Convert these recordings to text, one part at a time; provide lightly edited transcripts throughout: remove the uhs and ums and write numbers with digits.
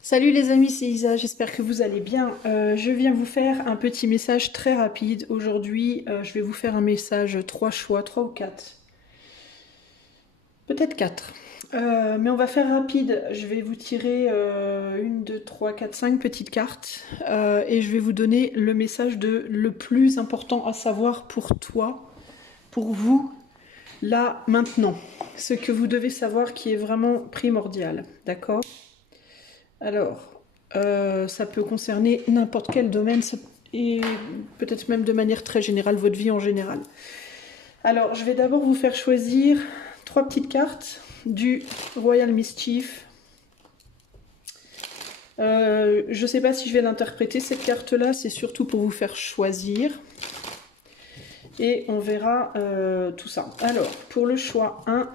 Salut les amis, c'est Isa, j'espère que vous allez bien. Je viens vous faire un petit message très rapide. Aujourd'hui, je vais vous faire un message 3 choix, 3 ou 4. Peut-être 4. Mais on va faire rapide. Je vais vous tirer 1, 2, 3, 4, 5 petites cartes. Et je vais vous donner le message de le plus important à savoir pour toi, pour vous, là, maintenant. Ce que vous devez savoir qui est vraiment primordial. D'accord ? Alors, ça peut concerner n'importe quel domaine et peut-être même de manière très générale, votre vie en général. Alors, je vais d'abord vous faire choisir 3 petites cartes du Royal Mischief. Je ne sais pas si je vais l'interpréter cette carte-là, c'est surtout pour vous faire choisir. Et on verra tout ça. Alors, pour le choix 1,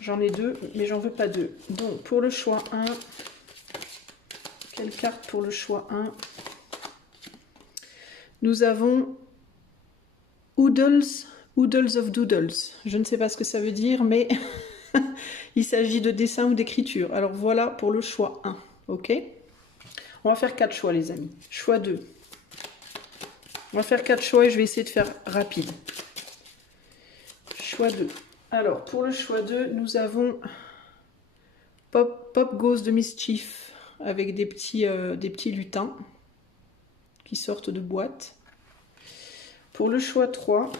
j'en ai 2, mais j'en veux pas 2. Donc, pour le choix 1, quelle carte pour le choix 1 ? Nous avons Oodles of Doodles. Je ne sais pas ce que ça veut dire, mais il s'agit de dessin ou d'écriture. Alors voilà pour le choix 1, ok ? On va faire 4 choix, les amis. Choix 2. On va faire 4 choix et je vais essayer de faire rapide. Choix 2. Alors, pour le choix 2, nous avons Pop Goes de Mischief avec des petits lutins qui sortent de boîte. Pour le choix 3,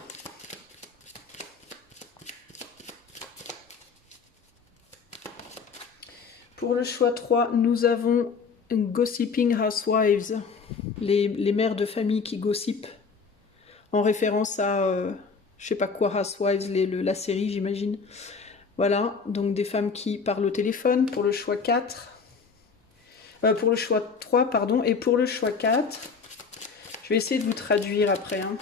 nous avons Gossiping Housewives, les mères de famille qui gossipent, en référence à, je sais pas quoi, Housewives, la série j'imagine. Voilà, donc des femmes qui parlent au téléphone pour le choix 4. Pour le choix 3, pardon, et pour le choix 4, je vais essayer de vous traduire après. Hein.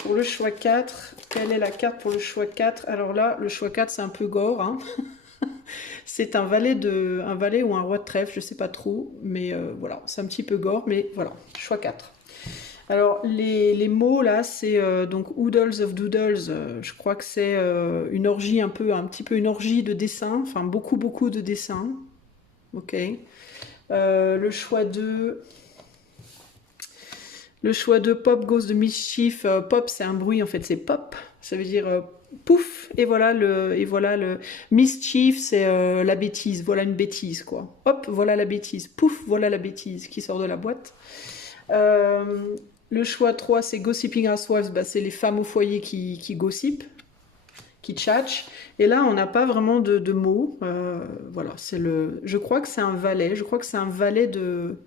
Pour le choix 4, quelle est la carte pour le choix 4 ? Alors là, le choix 4, c'est un peu gore. Hein. C'est un valet ou un roi de trèfle, je sais pas trop, mais voilà, c'est un petit peu gore, mais voilà, choix 4. Alors, les mots là, c'est donc Oodles of Doodles, je crois que c'est une orgie un petit peu une orgie de dessins, enfin beaucoup de dessins, ok. Le choix 2, Pop Goes de Mischief. Pop, c'est un bruit, en fait, c'est pop. Ça veut dire pouf, et voilà le Mischief, c'est la bêtise. Voilà une bêtise, quoi. Hop, voilà la bêtise. Pouf, voilà la bêtise qui sort de la boîte. Le choix 3, c'est Gossiping Housewives. Bah, c'est les femmes au foyer qui gossipent, qui tchatchent. Et là, on n'a pas vraiment de mots. Voilà, je crois que c'est un valet. Je crois que c'est un valet de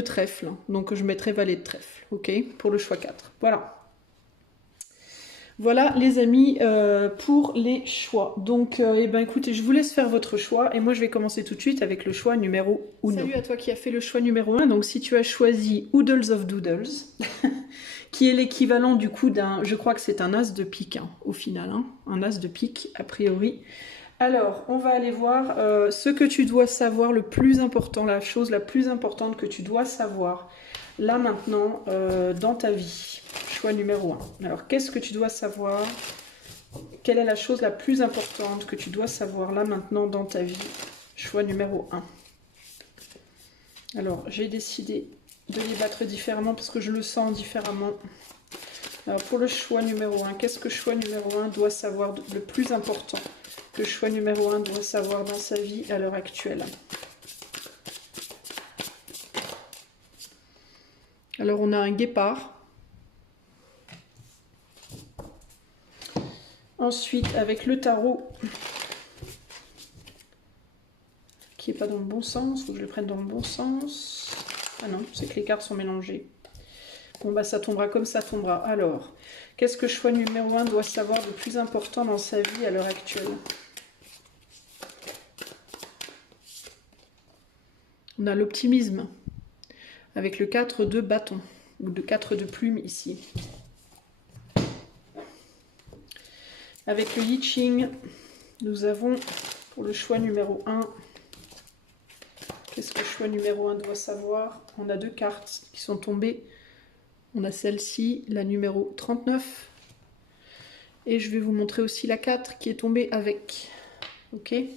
trèfle, donc je mettrai valet de trèfle, ok, pour le choix 4. Voilà. Voilà les amis pour les choix. Donc eh ben, écoutez, je vous laisse faire votre choix et moi je vais commencer tout de suite avec le choix numéro 1. Salut à toi qui as fait le choix numéro 1. Donc si tu as choisi Oodles of Doodles, qui est l'équivalent du coup d'un, je crois que c'est un as de pique hein, au final, hein, un as de pique a priori. Alors, on va aller voir ce que tu dois savoir, le plus important, la chose la plus importante que tu dois savoir là maintenant dans ta vie. Choix numéro 1. Alors, qu'est-ce que tu dois savoir? Quelle est la chose la plus importante que tu dois savoir là maintenant dans ta vie? Choix numéro 1. Alors, j'ai décidé de les battre différemment parce que je le sens différemment. Alors, pour le choix numéro 1, qu'est-ce que choix numéro 1 doit savoir le plus important que choix numéro 1 doit savoir dans sa vie à l'heure actuelle? Alors, on a un guépard. Ensuite, avec le tarot, qui n'est pas dans le bon sens, il faut que je le prenne dans le bon sens. Ah non, c'est que les cartes sont mélangées. Bon, bah ça tombera comme ça tombera. Alors, qu'est-ce que choix numéro 1 doit savoir de plus important dans sa vie à l'heure actuelle? On a l'optimisme, avec le 4 de bâton, ou le 4 de plume ici. Avec le I Ching, nous avons pour le choix numéro 1, qu'est-ce que choix numéro 1 doit savoir? On a 2 cartes qui sont tombées. On a celle-ci, la numéro 39, Et je vais vous montrer aussi la 4 qui est tombée avec. Ok. Donc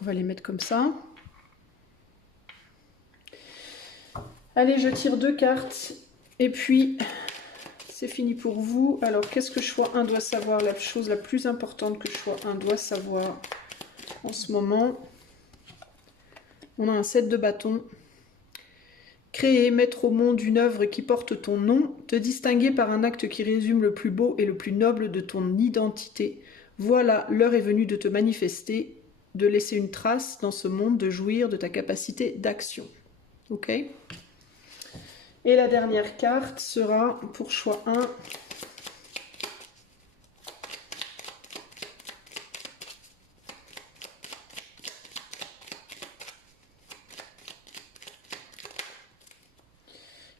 on va les mettre comme ça. Allez, je tire 2 cartes. Et puis, c'est fini pour vous. Alors, qu'est-ce que choix 1 doit savoir? La chose la plus importante que choix 1 doit savoir en ce moment. On a un 7 de bâton. Créer, mettre au monde une œuvre qui porte ton nom, te distinguer par un acte qui résume le plus beau et le plus noble de ton identité. Voilà, l'heure est venue de te manifester, de laisser une trace dans ce monde, de jouir de ta capacité d'action. Ok? Et la dernière carte sera pour choix 1.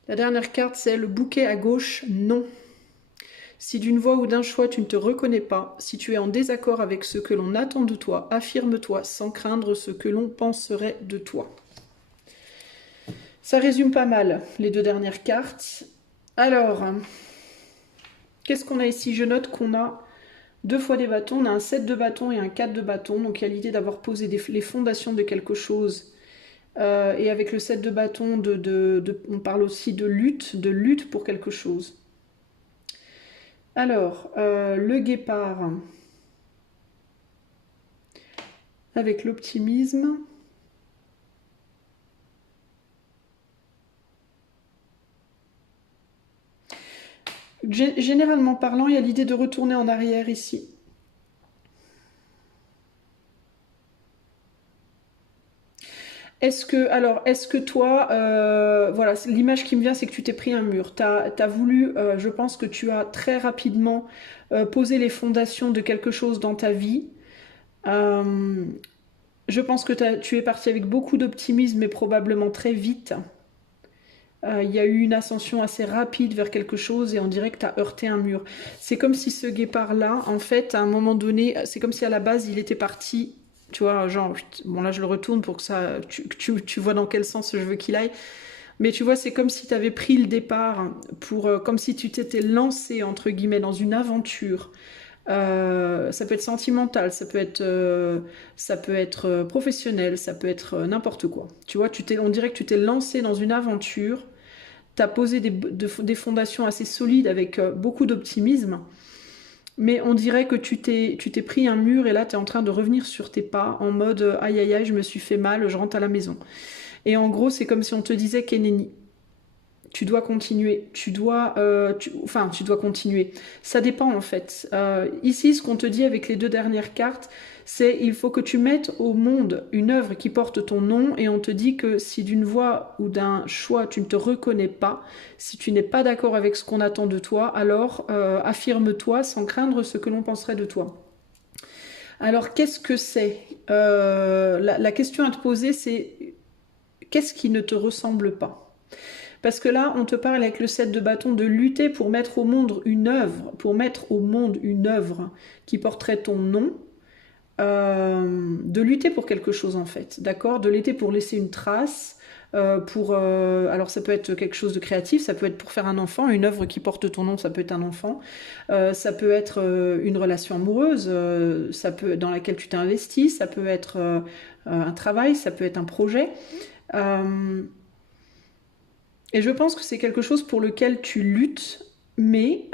La dernière carte, c'est le bouquet à gauche, non. Si d'une voix ou d'un choix tu ne te reconnais pas, si tu es en désaccord avec ce que l'on attend de toi, affirme-toi sans craindre ce que l'on penserait de toi. Ça résume pas mal les 2 dernières cartes. Alors, qu'est-ce qu'on a ici? Je note qu'on a 2 fois des bâtons, on a un 7 de bâtons et un 4 de bâtons, donc il y a l'idée d'avoir posé les fondations de quelque chose. Et avec le 7 de bâton, on parle aussi de lutte pour quelque chose. Alors, le guépard avec l'optimisme. Généralement parlant, il y a l'idée de retourner en arrière ici. Est-ce que toi, voilà, l'image qui me vient, c'est que tu t'es pris un mur. T'as voulu, je pense que tu as très rapidement posé les fondations de quelque chose dans ta vie. Je pense que tu es parti avec beaucoup d'optimisme, mais probablement très vite. Il y a eu une ascension assez rapide vers quelque chose et on dirait que tu as heurté un mur. C'est comme si ce guépard-là, en fait, à un moment donné, c'est comme si à la base, il était parti, tu vois, genre, bon là je le retourne pour que ça, tu vois dans quel sens je veux qu'il aille. Mais tu vois, c'est comme si tu avais pris le départ, comme si tu t'étais lancé, entre guillemets, dans une aventure. Ça peut être sentimental, ça peut être professionnel, ça peut être n'importe quoi. Tu vois, on dirait que tu t'es lancé dans une aventure, tu as posé des fondations assez solides avec beaucoup d'optimisme, mais on dirait que tu t'es pris un mur et là tu es en train de revenir sur tes pas en mode aïe aïe aïe, je me suis fait mal, je rentre à la maison. Et en gros, c'est comme si on te disait Keneni. Tu dois continuer, tu dois continuer. Ça dépend en fait. Ici, ce qu'on te dit avec les 2 dernières cartes, c'est il faut que tu mettes au monde une œuvre qui porte ton nom et on te dit que si d'une voix ou d'un choix tu ne te reconnais pas, si tu n'es pas d'accord avec ce qu'on attend de toi, alors affirme-toi sans craindre ce que l'on penserait de toi. Alors qu'est-ce que c'est la question à te poser, c'est qu'est-ce qui ne te ressemble pas? Parce que là, on te parle avec le 7 de bâton de lutter pour mettre au monde une œuvre, qui porterait ton nom, de lutter pour quelque chose en fait, d'accord? De lutter pour laisser une trace, alors ça peut être quelque chose de créatif, ça peut être pour faire un enfant, une œuvre qui porte ton nom, ça peut être un enfant, ça peut être une relation amoureuse, dans laquelle tu t'es investi, ça peut être un travail, ça peut être un projet. Et je pense que c'est quelque chose pour lequel tu luttes, mais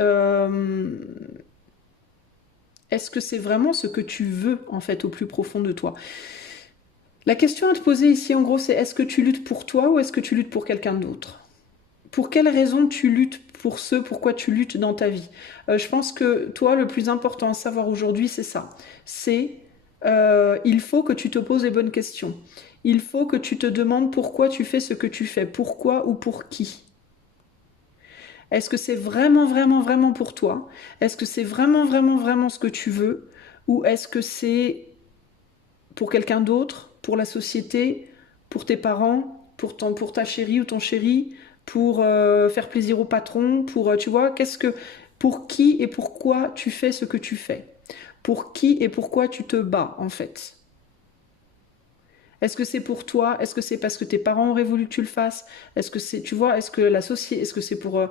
est-ce que c'est vraiment ce que tu veux, en fait, au plus profond de toi? La question à te poser ici, en gros, c'est est-ce que tu luttes pour toi ou est-ce que tu luttes pour quelqu'un d'autre? Pour quelle raison tu luttes pour pourquoi tu luttes dans ta vie? Je pense que toi, le plus important à savoir aujourd'hui, c'est ça. Il faut que tu te poses les bonnes questions. Il faut que tu te demandes pourquoi tu fais ce que tu fais. Pourquoi ou pour qui? Est-ce que c'est vraiment, vraiment, vraiment pour toi? Est-ce que c'est vraiment, vraiment, vraiment ce que tu veux? Ou est-ce que c'est pour quelqu'un d'autre, pour la société, pour tes parents, pour ta chérie ou ton chéri, pour faire plaisir au patron, tu vois, pour qui et pourquoi tu fais ce que tu fais? Pour qui et pourquoi tu te bats, en fait? Est-ce que c'est pour toi? Est-ce que c'est parce que tes parents auraient voulu que tu le fasses? Est-ce que c'est, tu vois, est-ce que l'associer, est-ce que c'est pour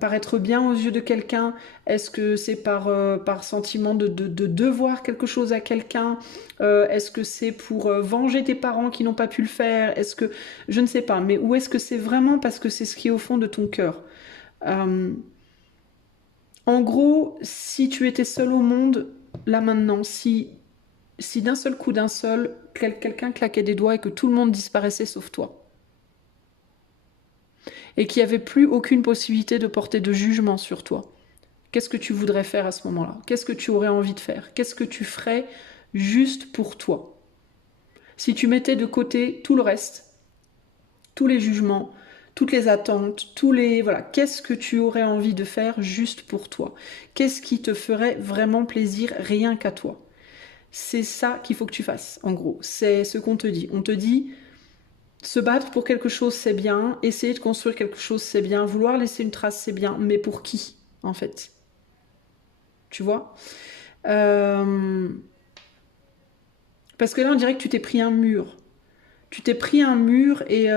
paraître bien aux yeux de quelqu'un? Est-ce que c'est par sentiment de devoir quelque chose à quelqu'un? Est-ce que c'est pour venger tes parents qui n'ont pas pu le faire? Est-ce que, je ne sais pas, mais ou est-ce que c'est vraiment parce que c'est ce qui est au fond de ton cœur? Euh, En gros, si tu étais seul au monde, là maintenant, si d'un seul coup, d'un seul, quelqu'un claquait des doigts et que tout le monde disparaissait sauf toi, et qu'il n'y avait plus aucune possibilité de porter de jugement sur toi, qu'est-ce que tu voudrais faire à ce moment-là? Qu'est-ce que tu aurais envie de faire? Qu'est-ce que tu ferais juste pour toi? Si tu mettais de côté tout le reste, tous les jugements, toutes les attentes, voilà, qu'est-ce que tu aurais envie de faire juste pour toi? Qu'est-ce qui te ferait vraiment plaisir rien qu'à toi? C'est ça qu'il faut que tu fasses, en gros. C'est ce qu'on te dit. On te dit, se battre pour quelque chose, c'est bien. Essayer de construire quelque chose, c'est bien. Vouloir laisser une trace, c'est bien. Mais pour qui, en fait? Tu vois? Parce que là, on dirait que tu t'es pris un mur. Tu t'es pris un mur et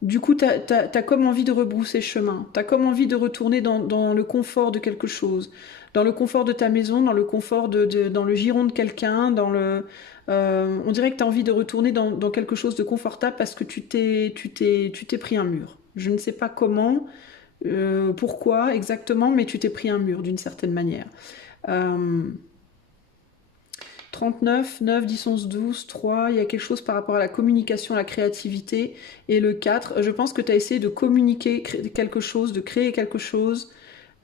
du coup, t'as comme envie de rebrousser chemin. T'as comme envie de retourner dans le confort de quelque chose. Dans le confort de ta maison, dans le confort dans le giron de quelqu'un, on dirait que t'as envie de retourner dans quelque chose de confortable parce que tu t'es pris un mur. Je ne sais pas comment, pourquoi exactement, mais tu t'es pris un mur d'une certaine manière. 39, 9, 10, 11, 12, 3, il y a quelque chose par rapport à la communication, à la créativité. Et le 4, je pense que tu as essayé de communiquer quelque chose, de créer quelque chose,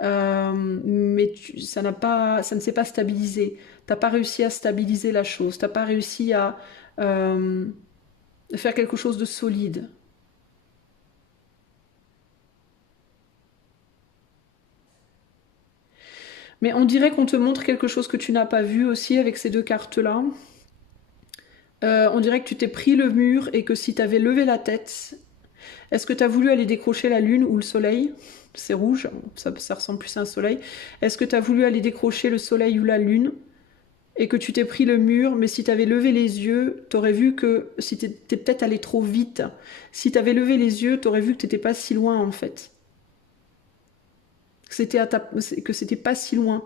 mais ça ne s'est pas stabilisé. Tu n'as pas réussi à stabiliser la chose, tu n'as pas réussi à faire quelque chose de solide. Mais on dirait qu'on te montre quelque chose que tu n'as pas vu aussi avec ces deux cartes-là. On dirait que tu t'es pris le mur et que si tu avais levé la tête, est-ce que tu as voulu aller décrocher la lune ou le soleil? C'est rouge, ça ressemble plus à un soleil. Est-ce que tu as voulu aller décrocher le soleil ou la lune et que tu t'es pris le mur, mais si tu avais levé les yeux, tu aurais vu que si tu étais peut-être allé trop vite, si tu avais levé les yeux, tu aurais vu que tu n'étais pas si loin en fait. Que c'était pas si loin.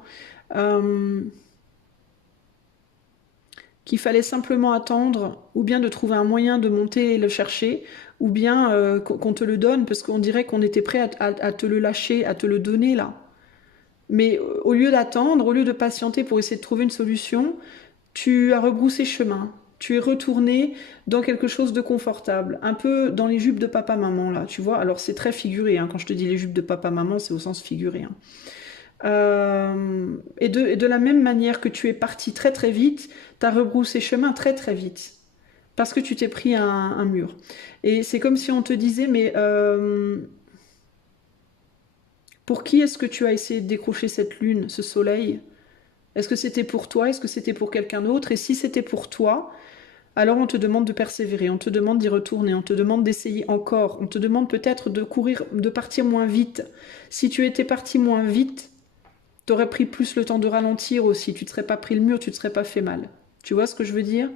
Qu'il fallait simplement attendre, ou bien de trouver un moyen de monter et le chercher, ou bien qu'on te le donne, parce qu'on dirait qu'on était prêt à te le lâcher, à te le donner là. Mais au lieu d'attendre, au lieu de patienter pour essayer de trouver une solution, tu as rebroussé chemin. Tu es retourné dans quelque chose de confortable, un peu dans les jupes de papa-maman là, tu vois. Alors c'est très figuré, hein. Quand je te dis les jupes de papa-maman, c'est au sens figuré, hein. Et de la même manière que tu es parti très très vite, tu as rebroussé chemin très très vite. Parce que tu t'es pris un mur. Et c'est comme si on te disait, mais pour qui est-ce que tu as essayé de décrocher cette lune, ce soleil? Est-ce que c'était pour toi? Est-ce que c'était pour quelqu'un d'autre? Et si c'était pour toi, alors on te demande de persévérer, on te demande d'y retourner, on te demande d'essayer encore, on te demande peut-être de courir, de partir moins vite. Si tu étais parti moins vite, t'aurais pris plus le temps de ralentir aussi, tu ne te serais pas pris le mur, tu ne te serais pas fait mal. Tu vois ce que je veux dire?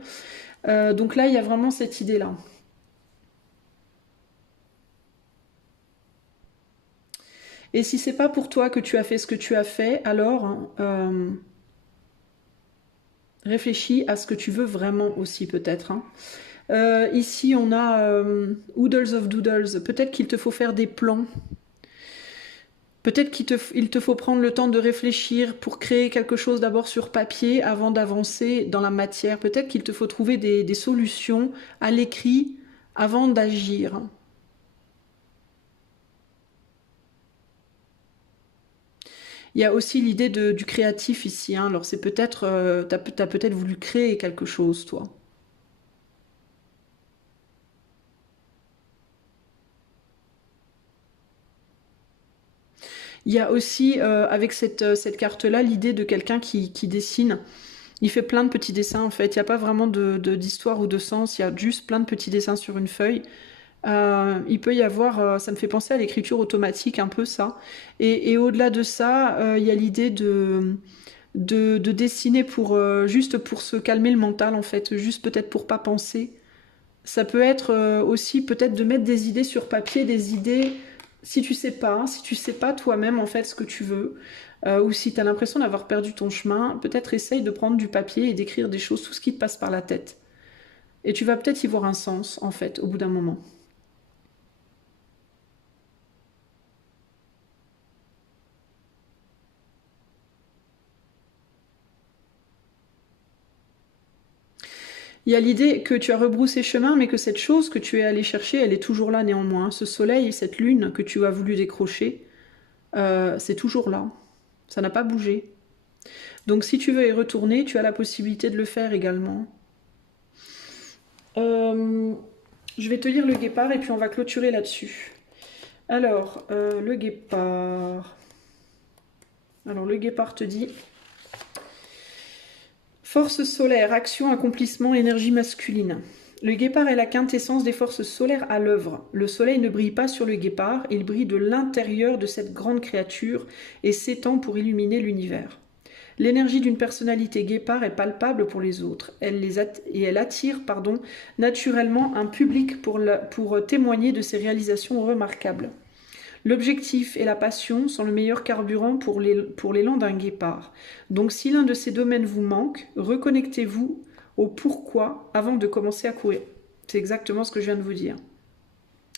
Donc là, il y a vraiment cette idée-là. Et si c'est pas pour toi que tu as fait ce que tu as fait, alors réfléchis à ce que tu veux vraiment aussi peut-être, hein. Ici, on a Oodles of Doodles. Peut-être qu'il te faut faire des plans. Peut-être qu'il te faut prendre le temps de réfléchir pour créer quelque chose d'abord sur papier avant d'avancer dans la matière. Peut-être qu'il te faut trouver des solutions à l'écrit avant d'agir. Il y a aussi l'idée du créatif ici, hein. Alors c'est peut-être, t'as peut-être voulu créer quelque chose, toi. Il y a aussi, avec cette carte-là, l'idée de quelqu'un qui dessine. Il fait plein de petits dessins, en fait. Il n'y a pas vraiment d'histoire ou de sens. Il y a juste plein de petits dessins sur une feuille. Il peut y avoir, ça me fait penser à l'écriture automatique, un peu ça. Et au-delà de ça, il y a l'idée de dessiner pour juste pour se calmer le mental en fait, juste peut-être pour pas penser. Ça peut être aussi peut-être de mettre des idées sur papier, des idées si tu sais pas, hein, si tu sais pas toi-même en fait ce que tu veux, ou si tu as l'impression d'avoir perdu ton chemin, peut-être essaye de prendre du papier et d'écrire des choses, tout ce qui te passe par la tête. Et tu vas peut-être y voir un sens en fait au bout d'un moment. Il y a l'idée que tu as rebroussé chemin, mais que cette chose que tu es allé chercher, elle est toujours là néanmoins. Ce soleil et cette lune que tu as voulu décrocher, c'est toujours là. Ça n'a pas bougé. Donc si tu veux y retourner, tu as la possibilité de le faire également. Je vais te lire le guépard et puis on va clôturer là-dessus. Alors, le guépard. Alors, le guépard te dit... Force solaire, action, accomplissement, énergie masculine. Le guépard est la quintessence des forces solaires à l'œuvre. Le soleil ne brille pas sur le guépard, il brille de l'intérieur de cette grande créature et s'étend pour illuminer l'univers. L'énergie d'une personnalité guépard est palpable pour les autres. Elle attire naturellement un public pour témoigner de ses réalisations remarquables. L'objectif et la passion sont le meilleur carburant pour l'élan d'un guépard. Donc si l'un de ces domaines vous manque, reconnectez-vous au pourquoi avant de commencer à courir. C'est exactement ce que je viens de vous dire.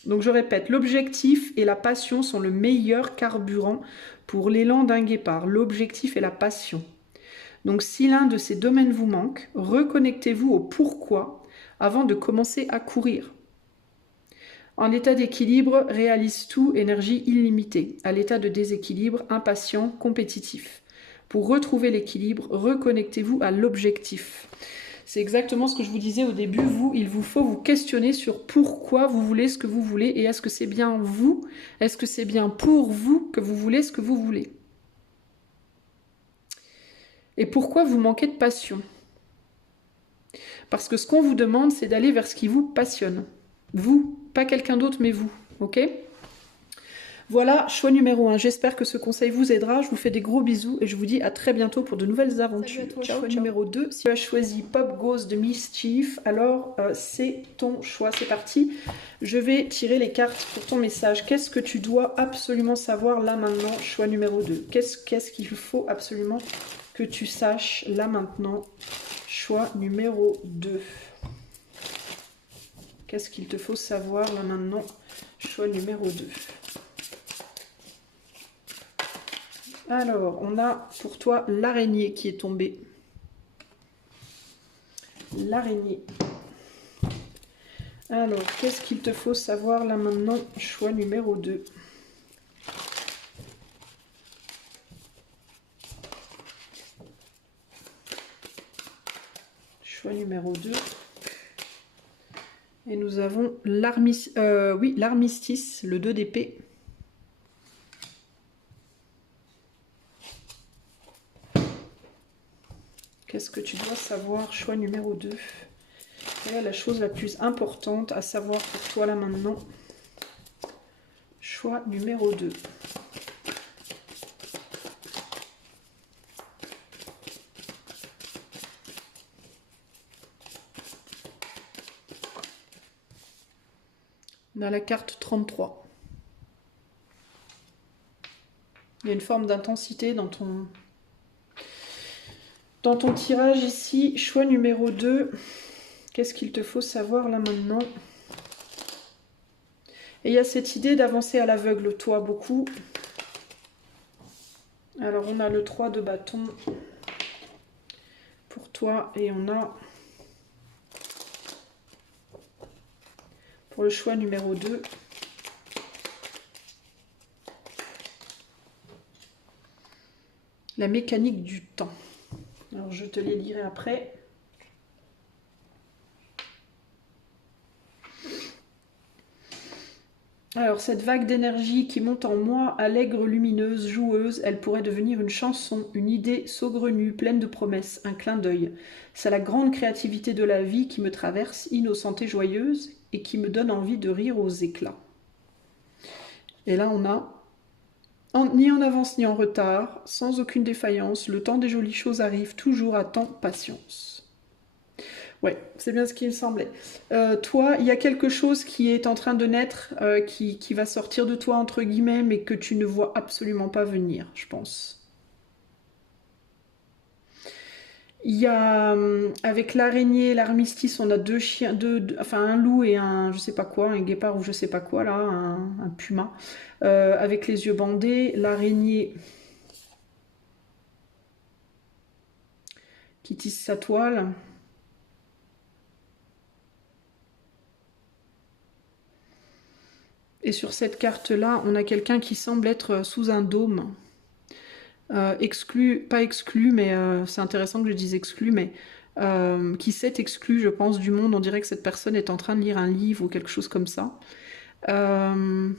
Donc je répète, l'objectif et la passion sont le meilleur carburant pour l'élan d'un guépard. L'objectif et la passion. Donc si l'un de ces domaines vous manque, reconnectez-vous au pourquoi avant de commencer à courir. En état d'équilibre, réalise tout, énergie illimitée. À l'état de déséquilibre, impatient, compétitif. Pour retrouver l'équilibre, reconnectez-vous à l'objectif. C'est exactement ce que je vous disais au début. Il vous faut vous questionner sur pourquoi vous voulez ce que vous voulez et est-ce que c'est bien vous, est-ce que c'est bien pour vous que vous voulez ce que vous voulez. Et pourquoi vous manquez de passion? Parce que ce qu'on vous demande, c'est d'aller vers ce qui vous passionne. Vous, pas quelqu'un d'autre, mais vous, ok? Voilà, choix numéro 1. J'espère que ce conseil vous aidera. Je vous fais des gros bisous et je vous dis à très bientôt pour de nouvelles aventures. Salut à toi, ciao, choix numéro 2. Si tu as choisi Pop Ghost de Mischief, alors c'est ton choix. C'est parti. Je vais tirer les cartes pour ton message. Qu'est-ce que tu dois absolument savoir là maintenant? Choix numéro 2. Qu'est-ce qu'il faut absolument que tu saches là maintenant? Choix numéro 2. Qu'est-ce qu'il te faut savoir là maintenant? Choix numéro 2. Alors, on a pour toi l'araignée qui est tombée. L'araignée. Alors, qu'est-ce qu'il te faut savoir là maintenant? Choix numéro 2. Choix numéro 2. Et nous avons l'armistice, le 2 d'épée. Qu'est-ce que tu dois savoir? Choix numéro 2. Quelle est la chose la plus importante à savoir pour toi là maintenant? Choix numéro 2. On a la carte 33. Il y a une forme d'intensité dans ton tirage ici. Choix numéro 2. Qu'est-ce qu'il te faut savoir là maintenant? Et il y a cette idée d'avancer à l'aveugle, toi, beaucoup. Alors, on a le 3 de bâton pour toi et on a... Pour le choix numéro 2, la mécanique du temps. Alors, je te les lirai après. Alors, cette vague d'énergie qui monte en moi, allègre, lumineuse, joueuse, elle pourrait devenir une chanson, une idée saugrenue, pleine de promesses, un clin d'œil. C'est la grande créativité de la vie qui me traverse, innocente et joyeuse, et qui me donne envie de rire aux éclats. Et là, on a Ni en avance ni en retard, sans aucune défaillance, le temps des jolies choses arrive toujours à temps, patience. Ouais, c'est bien ce qu'il me semblait. Toi, il y a quelque chose qui est en train de naître, qui va sortir de toi, entre guillemets, mais que tu ne vois absolument pas venir, je pense. Il y a, avec l'araignée et l'armistice, on a deux chiens, enfin un loup et un, je sais pas quoi, un guépard ou je sais pas quoi, là, un puma, avec les yeux bandés. L'araignée qui tisse sa toile. Et sur cette carte-là, on a quelqu'un qui semble être sous un dôme. Exclu, pas exclu, mais c'est intéressant que je dise exclu, mais qui s'est exclu, je pense, du monde. On dirait que cette personne est en train de lire un livre ou quelque chose comme ça. Euh,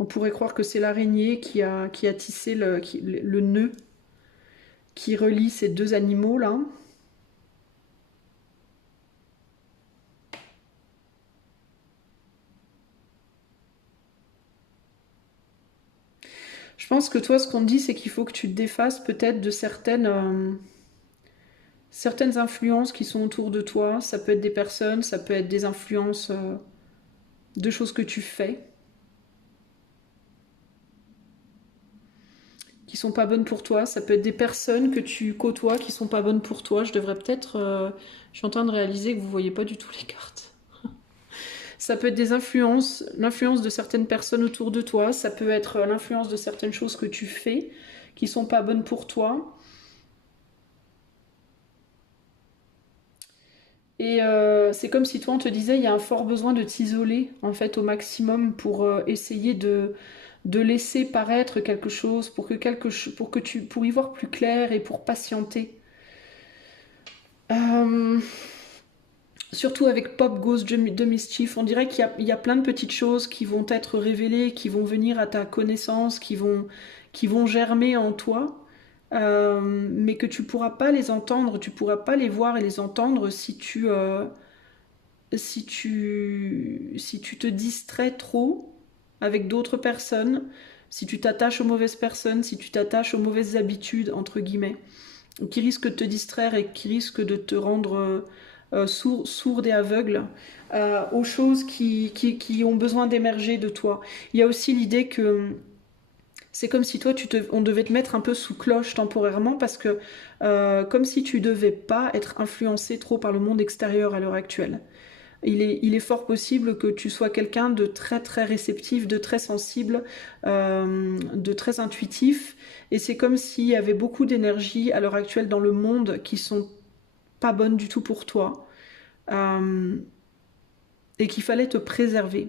on pourrait croire que c'est l'araignée qui a tissé le nœud qui relie ces deux animaux là. Je pense que toi, ce qu'on te dit, c'est qu'il faut que tu te défasses peut-être de certaines influences qui sont autour de toi. Ça peut être des personnes, ça peut être des influences de choses que tu fais qui sont pas bonnes pour toi. Ça peut être des personnes que tu côtoies qui sont pas bonnes pour toi. Je devrais peut-être. Je suis en train de réaliser que vous voyez pas du tout les cartes. Ça peut être des influences, l'influence de certaines personnes autour de toi. Ça peut être l'influence de certaines choses que tu fais qui sont pas bonnes pour toi. Et c'est comme si toi on te disait il y a un fort besoin de t'isoler en fait au maximum pour essayer de laisser paraître quelque chose, pour que pour y voir plus clair et pour patienter. Euh, Surtout avec Pop Goes de Mischief, on dirait qu'il y a plein de petites choses qui vont être révélées, qui vont venir à ta connaissance, qui vont germer en toi, mais que tu pourras pas les entendre, tu pourras pas les voir et les entendre si tu te distrais trop avec d'autres personnes, si tu t'attaches aux mauvaises personnes, si tu t'attaches aux mauvaises habitudes, entre guillemets, qui risquent de te distraire et qui risquent de te rendre sourde et aveugle aux choses qui ont besoin d'émerger de toi. Il y a aussi l'idée que c'est comme si toi, on devait te mettre un peu sous cloche temporairement parce que comme si tu devais pas être influencé trop par le monde extérieur à l'heure actuelle. Il est fort possible que tu sois quelqu'un de très très réceptif, de très sensible, de très intuitif. Et c'est comme s'il y avait beaucoup d'énergie à l'heure actuelle dans le monde qui sont pas bonnes du tout pour toi. euh, et qu'il fallait te préserver.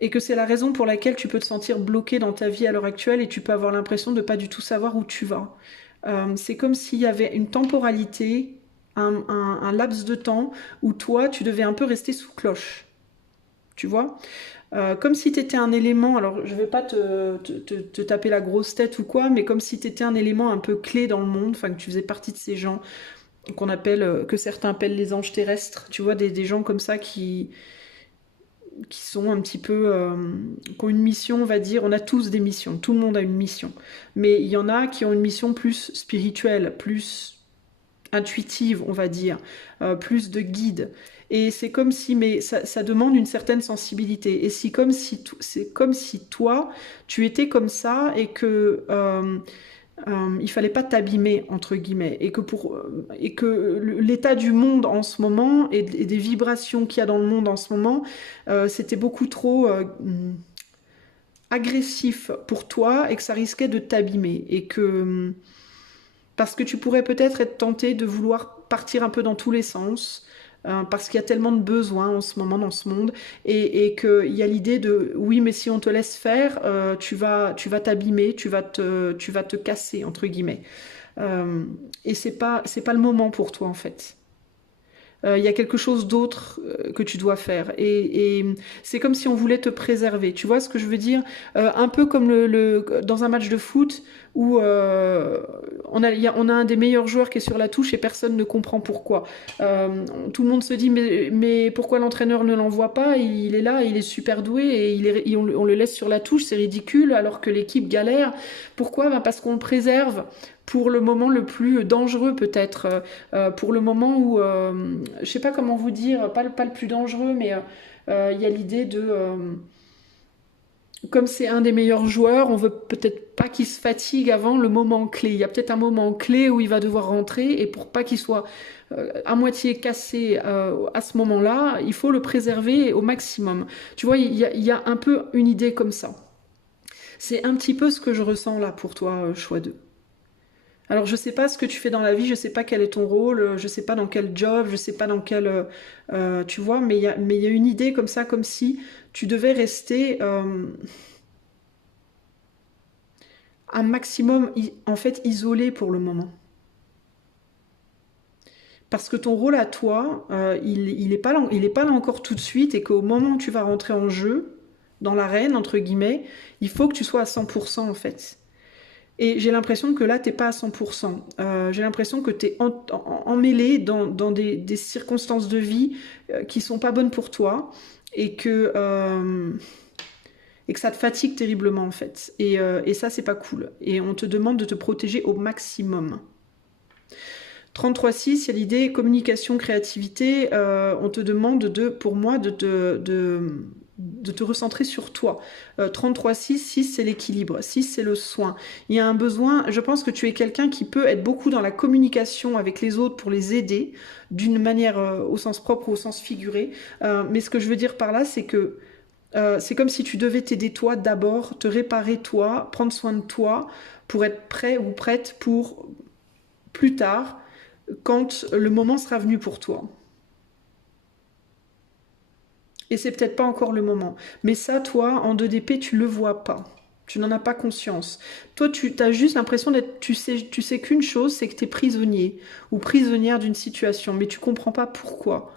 Et que c'est la raison pour laquelle tu peux te sentir bloqué dans ta vie à l'heure actuelle et tu peux avoir l'impression de pas du tout savoir où tu vas. C'est comme s'il y avait une temporalité, un laps de temps où toi, tu devais un peu rester sous cloche. Tu vois, comme si tu étais un élément, alors je vais pas te taper la grosse tête ou quoi, mais comme si tu étais un élément un peu clé dans le monde, enfin que tu faisais partie de ces gens que certains appellent les anges terrestres, tu vois, des gens comme ça qui sont un petit peu, qui ont une mission, on va dire. On a tous des missions, tout le monde a une mission. Mais il y en a qui ont une mission plus spirituelle, plus intuitive, on va dire, plus de guide. Et c'est comme si, mais ça demande une certaine sensibilité. Et c'est comme si toi, tu étais comme ça et que il fallait pas t'abîmer entre guillemets et que l'état du monde en ce moment et des vibrations qu'il y a dans le monde en ce moment, c'était beaucoup trop agressif pour toi et que ça risquait de t'abîmer et que parce que tu pourrais peut-être être tenté de vouloir partir un peu dans tous les sens, parce qu'il y a tellement de besoins en ce moment dans ce monde, et qu'il y a l'idée de oui, mais si on te laisse faire, tu vas t'abîmer, tu vas te casser, entre guillemets. Et c'est pas le moment pour toi, en fait. Il y a quelque chose d'autre que tu dois faire. Et c'est comme si on voulait te préserver. Tu vois ce que je veux dire? Un peu comme dans un match de foot où on a un des meilleurs joueurs qui est sur la touche et personne ne comprend pourquoi. Tout le monde se dit mais pourquoi l'entraîneur ne l'envoie pas? Il est là, il est super doué et on le laisse sur la touche, c'est ridicule alors que l'équipe galère. Pourquoi? Ben parce qu'on le préserve pour le moment le plus dangereux peut-être, pour le moment où, je sais pas comment vous dire, pas le plus dangereux, mais il y a l'idée de... comme c'est un des meilleurs joueurs, on veut peut-être pas qu'il se fatigue avant le moment clé. Il y a peut-être un moment clé où il va devoir rentrer et pour pas qu'il soit à moitié cassé à ce moment-là, il faut le préserver au maximum. Tu vois, il y a un peu une idée comme ça. C'est un petit peu ce que je ressens là pour toi, choix 2. Alors je sais pas ce que tu fais dans la vie, je sais pas quel est ton rôle, je sais pas dans quel job, je sais pas dans quel... tu vois, mais il y a une idée comme ça, comme si tu devais rester un maximum en fait isolé pour le moment. Parce que ton rôle à toi, il est pas là, il est pas là encore tout de suite et qu'au moment où tu vas rentrer en jeu, dans l'arène, entre guillemets, il faut que tu sois à 100% en fait. Et j'ai l'impression que là, t'es pas à 100%. J'ai l'impression que t'es emmêlé dans des circonstances de vie qui sont pas bonnes pour toi et et que ça te fatigue terriblement en fait. Et ça, c'est pas cool. Et on te demande de te protéger au maximum. 33.6, il y a l'idée communication, créativité. On te demande pour moi, de te recentrer sur toi. 33.6, 6 c'est l'équilibre, 6 c'est le soin. Il y a un besoin, je pense que tu es quelqu'un qui peut être beaucoup dans la communication avec les autres pour les aider, d'une manière au sens propre ou au sens figuré. Mais ce que je veux dire par là, c'est que c'est comme si tu devais t'aider toi d'abord, te réparer toi, prendre soin de toi pour être prêt ou prête pour plus tard, quand le moment sera venu pour toi. Et c'est peut-être pas encore le moment. Mais ça, toi, en 2DP, tu le vois pas. Tu n'en as pas conscience. Toi, tu as juste l'impression d'être... Tu sais qu'une chose, c'est que tu es prisonnier ou prisonnière d'une situation, mais tu comprends pas pourquoi.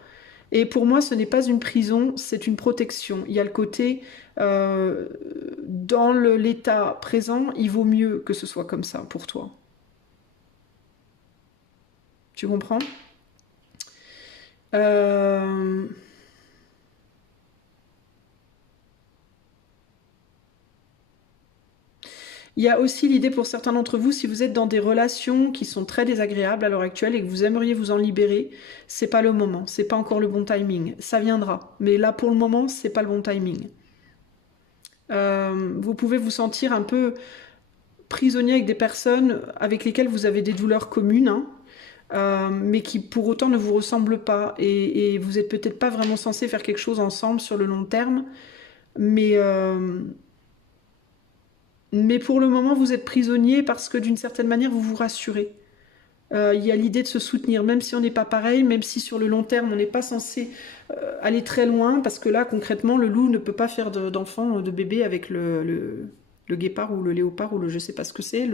Et pour moi, ce n'est pas une prison, c'est une protection. Il y a le côté, dans l'état présent, il vaut mieux que ce soit comme ça pour toi. Tu comprends? euh... Il y a aussi l'idée pour certains d'entre vous, si vous êtes dans des relations qui sont très désagréables à l'heure actuelle et que vous aimeriez vous en libérer, c'est pas le moment, c'est pas encore le bon timing. Ça viendra, mais là pour le moment, c'est pas le bon timing. Vous pouvez vous sentir un peu prisonnier avec des personnes avec lesquelles vous avez des douleurs communes, hein, mais qui pour autant ne vous ressemblent pas. Et vous êtes peut-être pas vraiment censé faire quelque chose ensemble sur le long terme, mais... Mais pour le moment, vous êtes prisonnier parce que d'une certaine manière, vous vous rassurez. Il y a l'idée de se soutenir, même si on n'est pas pareil, même si sur le long terme, on n'est pas censé aller très loin, parce que là, concrètement, le loup ne peut pas faire d'enfant, de bébé avec le guépard ou le léopard ou le je sais pas ce que c'est,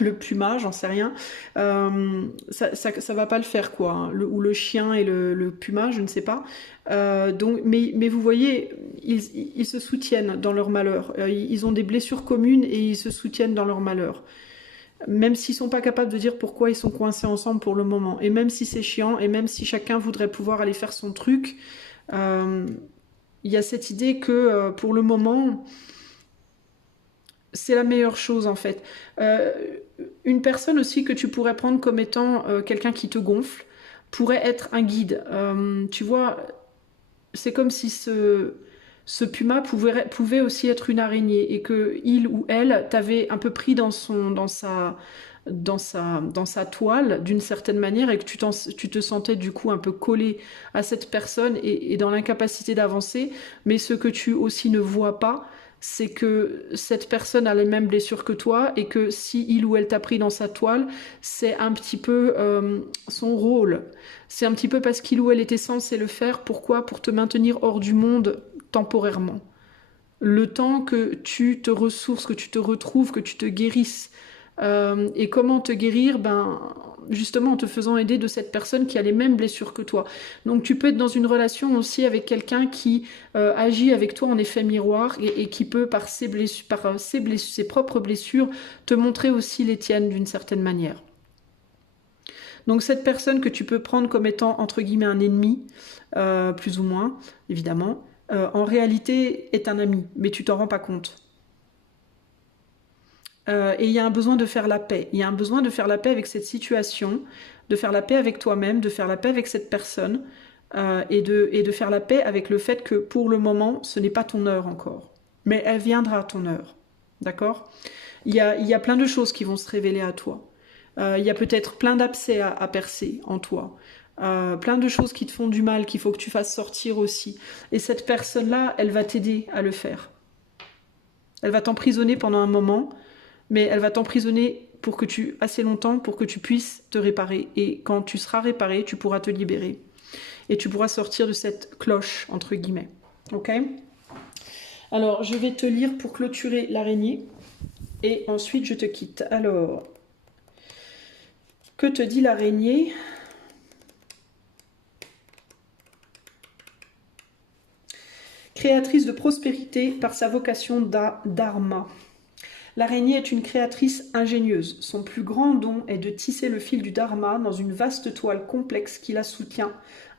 le puma, j'en sais rien. Ça va pas le faire, quoi. Hein. Ou le chien et le puma, je ne sais pas. Mais vous voyez, ils se soutiennent dans leur malheur. Ils ont des blessures communes et ils se soutiennent dans leur malheur. Même s'ils sont pas capables de dire pourquoi ils sont coincés ensemble pour le moment. Et même si c'est chiant, et même si chacun voudrait pouvoir aller faire son truc, il y a cette idée que pour le moment... C'est la meilleure chose en fait. Une personne aussi que tu pourrais prendre comme étant quelqu'un qui te gonfle pourrait être un guide. Tu vois, c'est comme si ce puma pouvait aussi être une araignée et que il ou elle t'avait un peu pris dans sa toile d'une certaine manière et que tu te sentais du coup un peu collé à cette personne et dans l'incapacité d'avancer. Mais ce que tu aussi ne vois pas, c'est que cette personne a les mêmes blessures que toi et que si il ou elle t'a pris dans sa toile, c'est un petit peu son rôle. C'est un petit peu parce qu'il ou elle était censé le faire. Pourquoi? Pour te maintenir hors du monde temporairement. Le temps que tu te ressources, que tu te retrouves, que tu te guérisses Et comment te guérir? Ben, justement en te faisant aider de cette personne qui a les mêmes blessures que toi. Donc tu peux être dans une relation aussi avec quelqu'un qui agit avec toi en effet miroir et qui peut par ses propres blessures te montrer aussi les tiennes d'une certaine manière. Donc cette personne que tu peux prendre comme étant entre guillemets un ennemi, plus ou moins, évidemment, en réalité est un ami, mais tu t'en rends pas compte. Et il y a un besoin de faire la paix. Il y a un besoin de faire la paix avec cette situation, de faire la paix avec toi-même, de faire la paix avec cette personne, et de faire la paix avec le fait que pour le moment, ce n'est pas ton heure encore. Mais elle viendra ton heure. D'accord? Il y a plein de choses qui vont se révéler à toi. Il y a peut-être plein d'abcès à percer en toi. Plein de choses qui te font du mal, qu'il faut que tu fasses sortir aussi. Et cette personne-là, elle va t'aider à le faire. Elle va t'emprisonner pendant un moment, mais elle va t'emprisonner assez longtemps pour que tu puisses te réparer. Et quand tu seras réparé, tu pourras te libérer. Et tu pourras sortir de cette cloche, entre guillemets. Ok? Alors, je vais te lire pour clôturer l'araignée. Et ensuite, je te quitte. Alors, que te dit l'araignée? Créatrice de prospérité par sa vocation dharma. L'araignée est une créatrice ingénieuse. Son plus grand don est de tisser le fil du dharma dans une vaste toile complexe qui la soutient,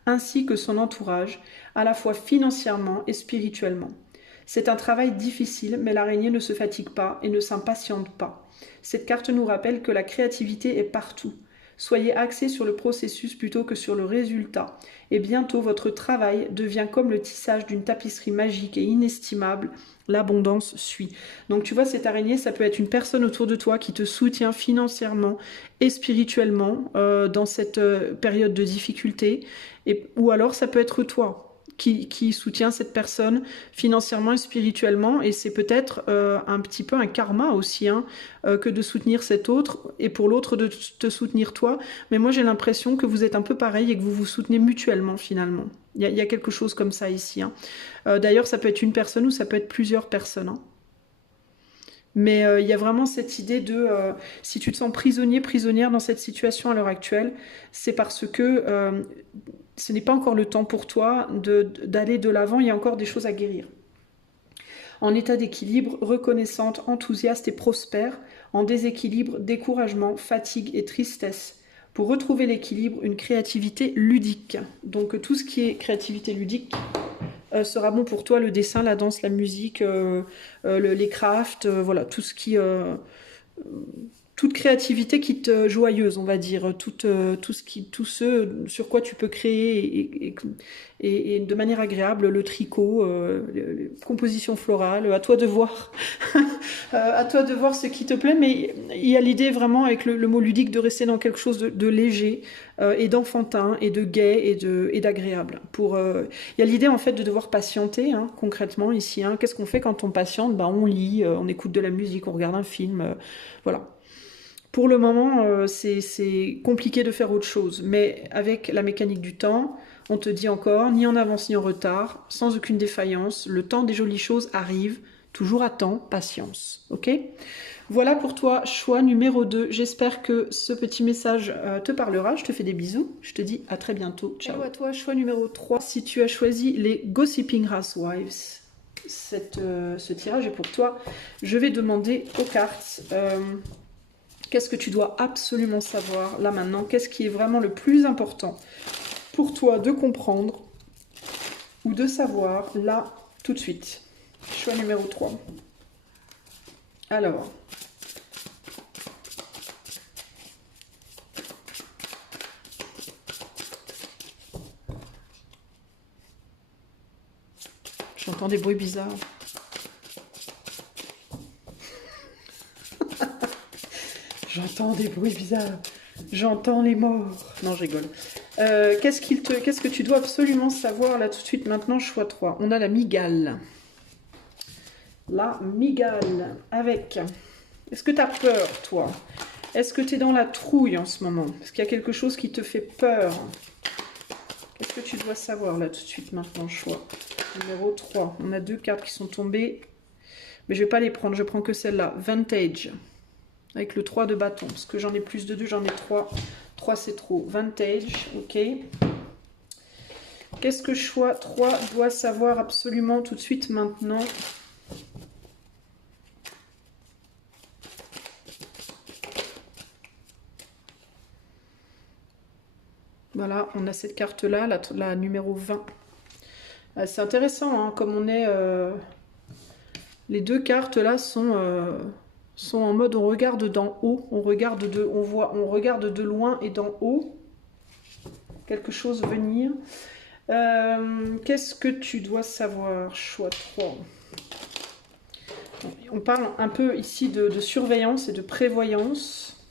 ainsi que son entourage, à la fois financièrement et spirituellement. C'est un travail difficile, mais l'araignée ne se fatigue pas et ne s'impatiente pas. Cette carte nous rappelle que la créativité est partout. Soyez axés sur le processus plutôt que sur le résultat, et bientôt votre travail devient comme le tissage d'une tapisserie magique et inestimable. L'abondance suit. Donc tu vois, cette araignée, ça peut être une personne autour de toi qui te soutient financièrement et spirituellement dans cette période de difficulté, ou alors ça peut être toi qui soutient cette personne financièrement et spirituellement, et c'est peut-être un petit peu un karma aussi, hein, que de soutenir cet autre, et pour l'autre de te soutenir toi, mais moi j'ai l'impression que vous êtes un peu pareil et que vous vous soutenez mutuellement finalement. Il y a quelque chose comme ça ici. Hein. D'ailleurs, ça peut être une personne ou ça peut être plusieurs personnes. Hein. Mais il y a vraiment cette idée de si tu te sens prisonnier, prisonnière dans cette situation à l'heure actuelle, c'est parce que ce n'est pas encore le temps pour toi d'aller de l'avant, il y a encore des choses à guérir. En état d'équilibre, reconnaissante, enthousiaste et prospère, en déséquilibre, découragement, fatigue et tristesse. Pour retrouver l'équilibre, une créativité ludique. Donc tout ce qui est créativité ludique sera bon pour toi, le dessin, la danse, la musique, les crafts, voilà, tout ce qui... toute créativité qui te joyeuse, on va dire, tout ce sur quoi tu peux créer et de manière agréable, le tricot, les compositions florales, à toi de voir, à toi de voir ce qui te plaît, mais il y a l'idée vraiment avec le mot ludique de rester dans quelque chose de léger et d'enfantin et de gai et d'agréable. Il y a l'idée en fait de devoir patienter, hein, concrètement ici. Hein. Qu'est-ce qu'on fait quand on patiente? Ben, on lit, on écoute de la musique, on regarde un film, voilà. Pour le moment, c'est compliqué de faire autre chose, mais avec la mécanique du temps, on te dit encore, ni en avance ni en retard, sans aucune défaillance, le temps des jolies choses arrive, toujours à temps, patience, ok? Voilà pour toi, choix numéro 2. J'espère que ce petit message te parlera. Je te fais des bisous. Je te dis à très bientôt. Ciao. Hello à toi, choix numéro 3. Si tu as choisi les Gossiping Housewives, ce tirage est pour toi. Je vais demander aux cartes... qu'est-ce que tu dois absolument savoir là maintenant? Qu'est-ce qui est vraiment le plus important pour toi de comprendre ou de savoir là tout de suite? Choix numéro 3. Alors. J'entends des bruits bizarres. J'entends des bruits bizarres. J'entends les morts. Non, je rigole. Qu'est-ce que tu dois absolument savoir là tout de suite maintenant? Choix 3. On a la migale. La migale. Avec... Est-ce que tu as peur, toi? Est-ce que tu es dans la trouille en ce moment? Est-ce qu'il y a quelque chose qui te fait peur? Qu'est-ce que tu dois savoir là tout de suite maintenant? Choix numéro 3. On a 2 cartes qui sont tombées. Mais je ne vais pas les prendre. Je prends que celle-là. Vantage. avec le 3 de bâton, parce que j'en ai plus de 2, j'en ai 3. 3 c'est trop. Vintage, ok. Qu'est-ce que choix 3 doit savoir absolument tout de suite maintenant? Voilà, on a cette carte-là, la numéro 20. C'est intéressant, hein, comme on est... les deux cartes-là sont en mode on regarde d'en haut, on regarde de loin et d'en haut quelque chose venir. Qu'est-ce que tu dois savoir, choix 3? On parle un peu ici de surveillance et de prévoyance.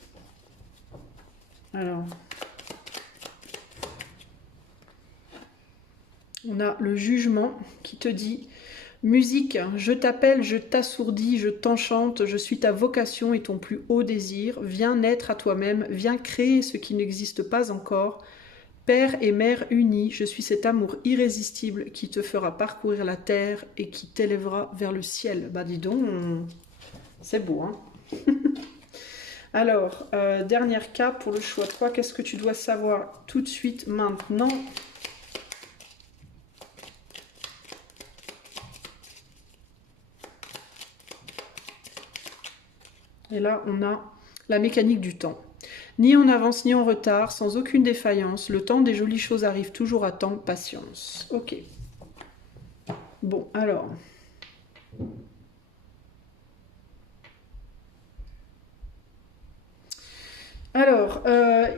Alors, on a le jugement qui te dit: musique, je t'appelle, je t'assourdis, je t'enchante, je suis ta vocation et ton plus haut désir. Viens naître à toi-même, viens créer ce qui n'existe pas encore. Père et mère unis, je suis cet amour irrésistible qui te fera parcourir la terre et qui t'élèvera vers le ciel. Bah dis donc, c'est beau, hein. Alors, dernier cas pour le choix 3, qu'est-ce que tu dois savoir tout de suite maintenant? Et là, on a la mécanique du temps. Ni en avance, ni en retard, sans aucune défaillance, le temps des jolies choses arrive toujours à temps, patience. Ok. Bon, alors...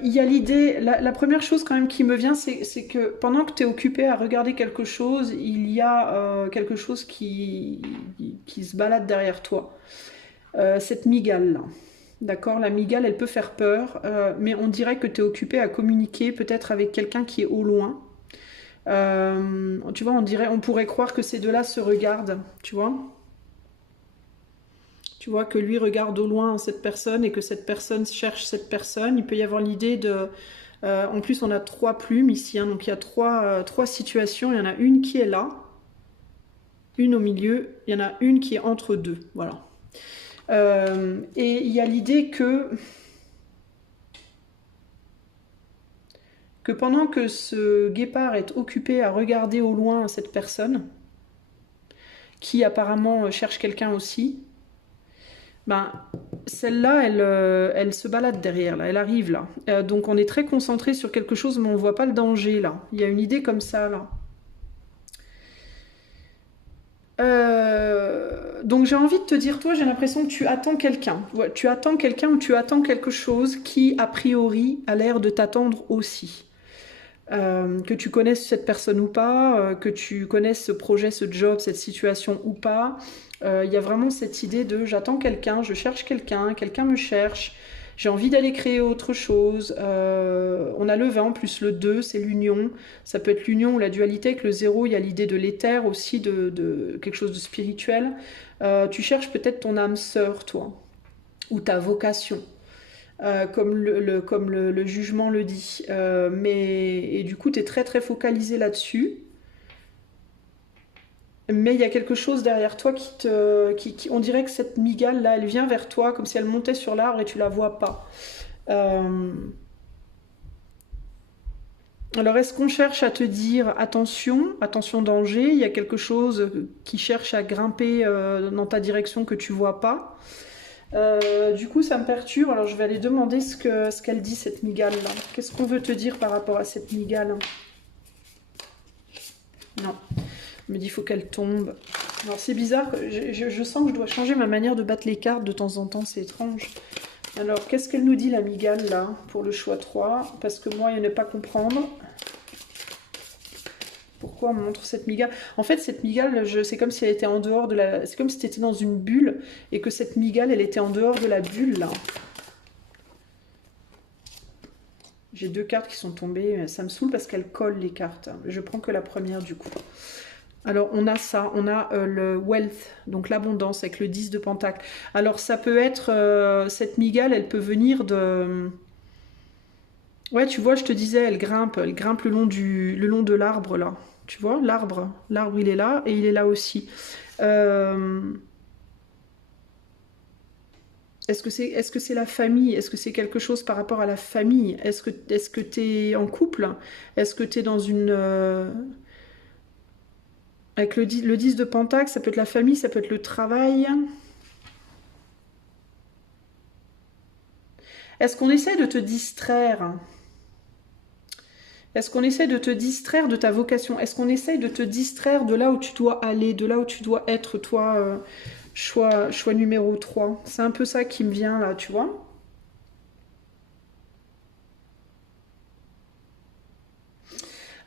il y a l'idée, la première chose quand même qui me vient, c'est que pendant que tu es occupé à regarder quelque chose, il y a quelque chose qui se balade derrière toi. Cette migale-là. D'accord, la migale, elle peut faire peur, mais on dirait que tu es occupé à communiquer peut-être avec quelqu'un qui est au loin. Tu vois, on pourrait croire que ces deux-là se regardent, tu vois. Tu vois que lui regarde au loin cette personne et que cette personne cherche cette personne. Il peut y avoir l'idée de... en plus, on a 3 plumes ici, hein, donc il y a trois situations. Il y en a une qui est là, une au milieu, il y en a une qui est entre deux, voilà. Et il y a l'idée que pendant que ce guépard est occupé à regarder au loin cette personne, qui apparemment cherche quelqu'un aussi, ben, celle-là, elle se balade derrière, là, elle arrive là. Donc on est très concentré sur quelque chose, mais on ne voit pas le danger là. Il y a une idée comme ça là. Donc j'ai envie de te dire, toi, j'ai l'impression que tu attends quelqu'un. Tu attends quelqu'un ou tu attends quelque chose qui, a priori, a l'air de t'attendre aussi. Que tu connaisses cette personne ou pas, que tu connaisses ce projet, ce job, cette situation ou pas. Il y a vraiment cette idée de j'attends quelqu'un, je cherche quelqu'un, quelqu'un me cherche, j'ai envie d'aller créer autre chose. On a le 20 plus le 2, c'est l'union. Ça peut être l'union ou la dualité. Avec le 0, il y a l'idée de l'éther aussi, de quelque chose de spirituel. Tu cherches peut-être ton âme sœur, toi, ou ta vocation. Comme le jugement le dit. Et du coup, tu es très très focalisé là-dessus. Mais il y a quelque chose derrière toi on dirait que cette migale là, elle vient vers toi comme si elle montait sur l'arbre et tu la vois pas. Alors est-ce qu'on cherche à te dire attention, attention danger, il y a quelque chose qui cherche à grimper dans ta direction que tu vois pas. Du coup ça me perturbe, alors je vais aller demander ce qu'elle dit cette migale là. Qu'est-ce qu'on veut te dire par rapport à cette migale? Non. Elle me dit il faut qu'elle tombe. Alors c'est bizarre, je sens que je dois changer ma manière de battre les cartes de temps en temps, c'est étrange. Alors qu'est-ce qu'elle nous dit la migale là pour le choix 3? Parce que moi il ne pas comprendre. Pourquoi on me montre cette migale? En fait cette migale, c'est comme si elle était en dehors de la... C'est comme si tu étais dans une bulle et que cette migale elle était en dehors de la bulle là. J'ai 2 cartes qui sont tombées, ça me saoule parce qu'elles collent les cartes. Je prends que la première du coup. Alors on a ça, on a le wealth, donc l'abondance avec le 10 de pentacle. Alors ça peut être, cette migale, elle peut venir de... Ouais, tu vois, je te disais, elle grimpe le long de l'arbre là. Tu vois, l'arbre il est là et il est là aussi. Est-ce que c'est la famille? Est-ce que c'est quelque chose par rapport à la famille? Est-ce que tu es en couple? Est-ce que tu es dans une... avec le 10 de Pentacle, ça peut être la famille, ça peut être le travail. Est-ce qu'on essaie de te distraire? Est-ce qu'on essaie de te distraire de ta vocation? Est-ce qu'on essaie de te distraire de là où tu dois aller, de là où tu dois être, toi, choix numéro 3? C'est un peu ça qui me vient là, tu vois?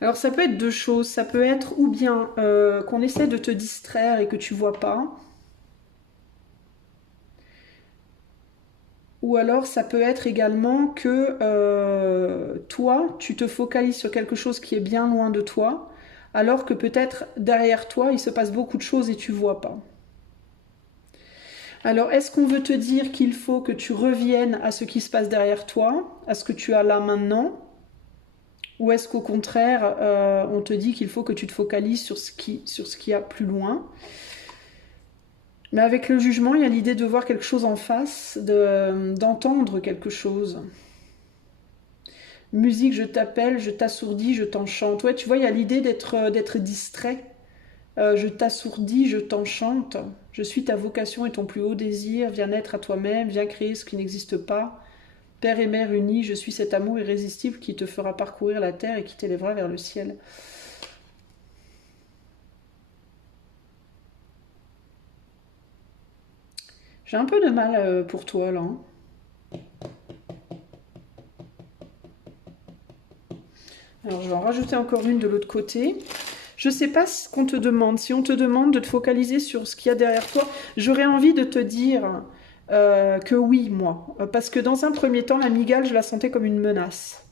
Alors ça peut être deux choses. Ça peut être ou bien qu'on essaie de te distraire et que tu vois pas. Ou alors ça peut être également que toi, tu te focalises sur quelque chose qui est bien loin de toi, alors que peut-être derrière toi, il se passe beaucoup de choses et tu vois pas. Alors, est-ce qu'on veut te dire qu'il faut que tu reviennes à ce qui se passe derrière toi, à ce que tu as là maintenant, ou est-ce qu'au contraire, on te dit qu'il faut que tu te focalises sur ce qu'il y a plus loin? Mais avec le jugement, il y a l'idée de voir quelque chose en face, d'entendre quelque chose. Musique, je t'appelle, je t'assourdis, je t'enchante. Ouais, tu vois, il y a l'idée d'être distrait. Je t'assourdis, je t'enchante. Je suis ta vocation et ton plus haut désir. Viens naître à toi-même, viens créer ce qui n'existe pas. Père et mère unis, je suis cet amour irrésistible qui te fera parcourir la terre et qui t'élèvera vers le ciel. J'ai un peu de mal pour toi là, hein. Alors je vais en rajouter encore une de l'autre côté. Je ne sais pas ce qu'on te demande. Si on te demande de te focaliser sur ce qu'il y a derrière toi, j'aurais envie de te dire que oui, moi. Parce que dans un premier temps, l'amygdale, je la sentais comme une menace.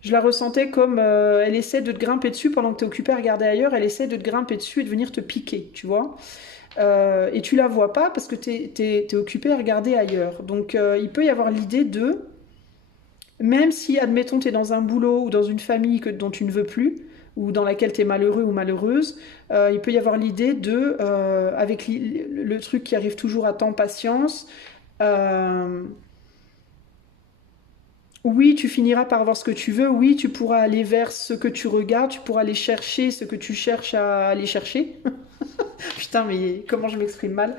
Je la ressentais comme elle essaie de te grimper dessus pendant que tu es occupé à regarder ailleurs, elle essaie de te grimper dessus et de venir te piquer, tu vois. Et tu la vois pas parce que tu es occupé à regarder ailleurs. Donc il peut y avoir l'idée de, même si, admettons, tu es dans un boulot ou dans une famille dont tu ne veux plus, ou dans laquelle tu es malheureux ou malheureuse, il peut y avoir l'idée de, avec le truc qui arrive toujours à temps, patience, euh, oui, tu finiras par avoir ce que tu veux, oui, tu pourras aller vers ce que tu regardes, tu pourras aller chercher ce que tu cherches à aller chercher. Putain, mais comment je m'exprime mal.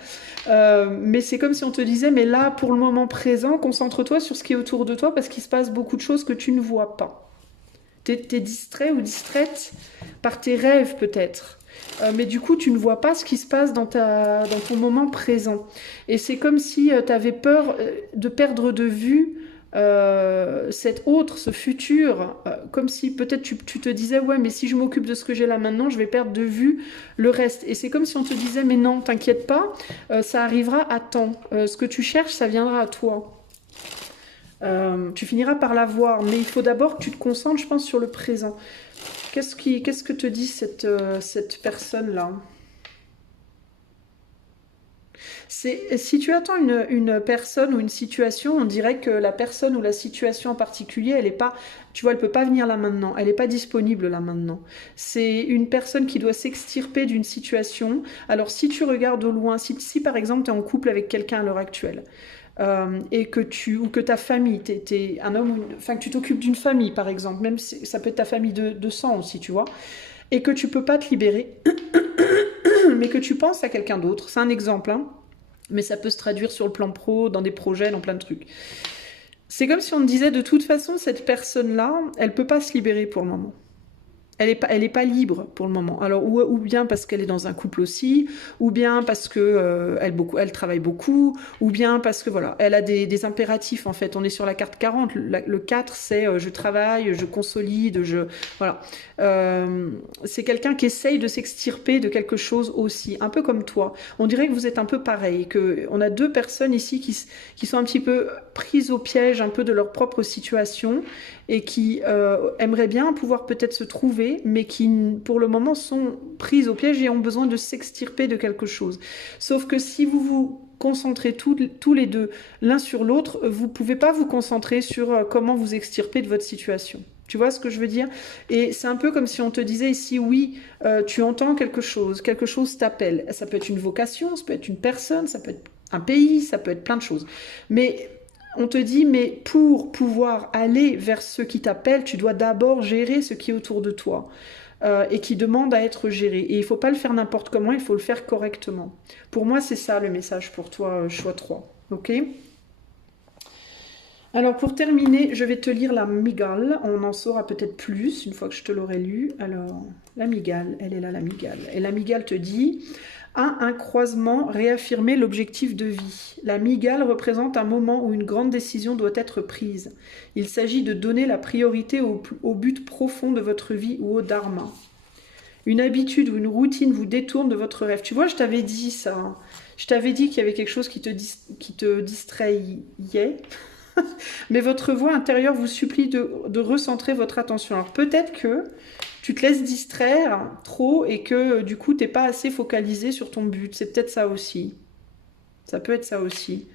Mais c'est comme si on te disait, mais là, pour le moment présent, concentre-toi sur ce qui est autour de toi parce qu'il se passe beaucoup de choses que tu ne vois pas. T'es distrait ou distraite par tes rêves peut-être. Mais du coup, tu ne vois pas ce qui se passe dans ton moment présent. Et c'est comme si tu avais peur de perdre de vue cet autre, ce futur, comme si peut-être tu te disais, ouais, mais si je m'occupe de ce que j'ai là maintenant, je vais perdre de vue le reste. Et c'est comme si on te disait, mais non, t'inquiète pas, ça arrivera à temps. Ce que tu cherches, ça viendra à toi. Tu finiras par l'avoir, mais il faut d'abord que tu te concentres, je pense, sur le présent. Qu'est-ce que te dit cette personne-là? Si tu attends une personne ou une situation, on dirait que la personne ou la situation en particulier, elle est pas, tu vois, elle peut pas venir là maintenant, elle n'est pas disponible là maintenant. C'est une personne qui doit s'extirper d'une situation. Alors si tu regardes au loin, si par exemple tu es en couple avec quelqu'un à l'heure actuelle, et ou que ta famille, t'es un homme, enfin que tu t'occupes d'une famille par exemple, même si ça peut être ta famille de sang aussi, tu vois, et que tu peux pas te libérer, mais que tu penses à quelqu'un d'autre, c'est un exemple, hein, mais ça peut se traduire sur le plan pro, dans des projets, dans plein de trucs. C'est comme si on te disait, de toute façon, cette personne-là, elle peut pas se libérer pour le moment. Elle est pas libre pour le moment. Alors ou bien parce qu'elle est dans un couple aussi, ou bien parce que elle travaille beaucoup, ou bien parce que voilà, elle a des impératifs en fait. On est sur la carte 40. Le 4 c'est je travaille, je consolide, voilà. C'est quelqu'un qui essaye de s'extirper de quelque chose aussi, un peu comme toi. On dirait que vous êtes un peu pareil, que on a deux personnes ici qui sont un petit peu prises au piège un peu de leur propre situation et qui aimeraient bien pouvoir peut-être se trouver, mais qui pour le moment sont prises au piège et ont besoin de s'extirper de quelque chose. Sauf que si vous vous concentrez tous les deux l'un sur l'autre, vous ne pouvez pas vous concentrer sur comment vous extirper de votre situation. Tu vois ce que je veux dire? Et c'est un peu comme si on te disait ici, oui, tu entends quelque chose t'appelle. Ça peut être une vocation, ça peut être une personne, ça peut être un pays, ça peut être plein de choses. Mais on te dit, mais pour pouvoir aller vers ceux qui t'appellent, tu dois d'abord gérer ce qui est autour de toi et qui demande à être géré. Et il ne faut pas le faire n'importe comment, il faut le faire correctement. Pour moi, c'est ça le message pour toi, choix 3. Ok ? Alors pour terminer, je vais te lire la Mygale. On en saura peut-être plus une fois que je te l'aurai lu. Alors, la Mygale, elle est là, la Mygale. Et la Mygale te dit... Un croisement, réaffirmer l'objectif de vie. La Mygale représente un moment où une grande décision doit être prise. Il s'agit de donner la priorité au but profond de votre vie ou au dharma. Une habitude ou une routine vous détourne de votre rêve. Tu vois, je t'avais dit ça. Hein. Je t'avais dit qu'il y avait quelque chose qui te distrayait. Mais votre voix intérieure vous supplie de recentrer votre attention. Alors peut-être que tu te laisses distraire trop et que du coup, tu n'es pas assez focalisé sur ton but. C'est peut-être ça aussi. Ça peut être ça aussi.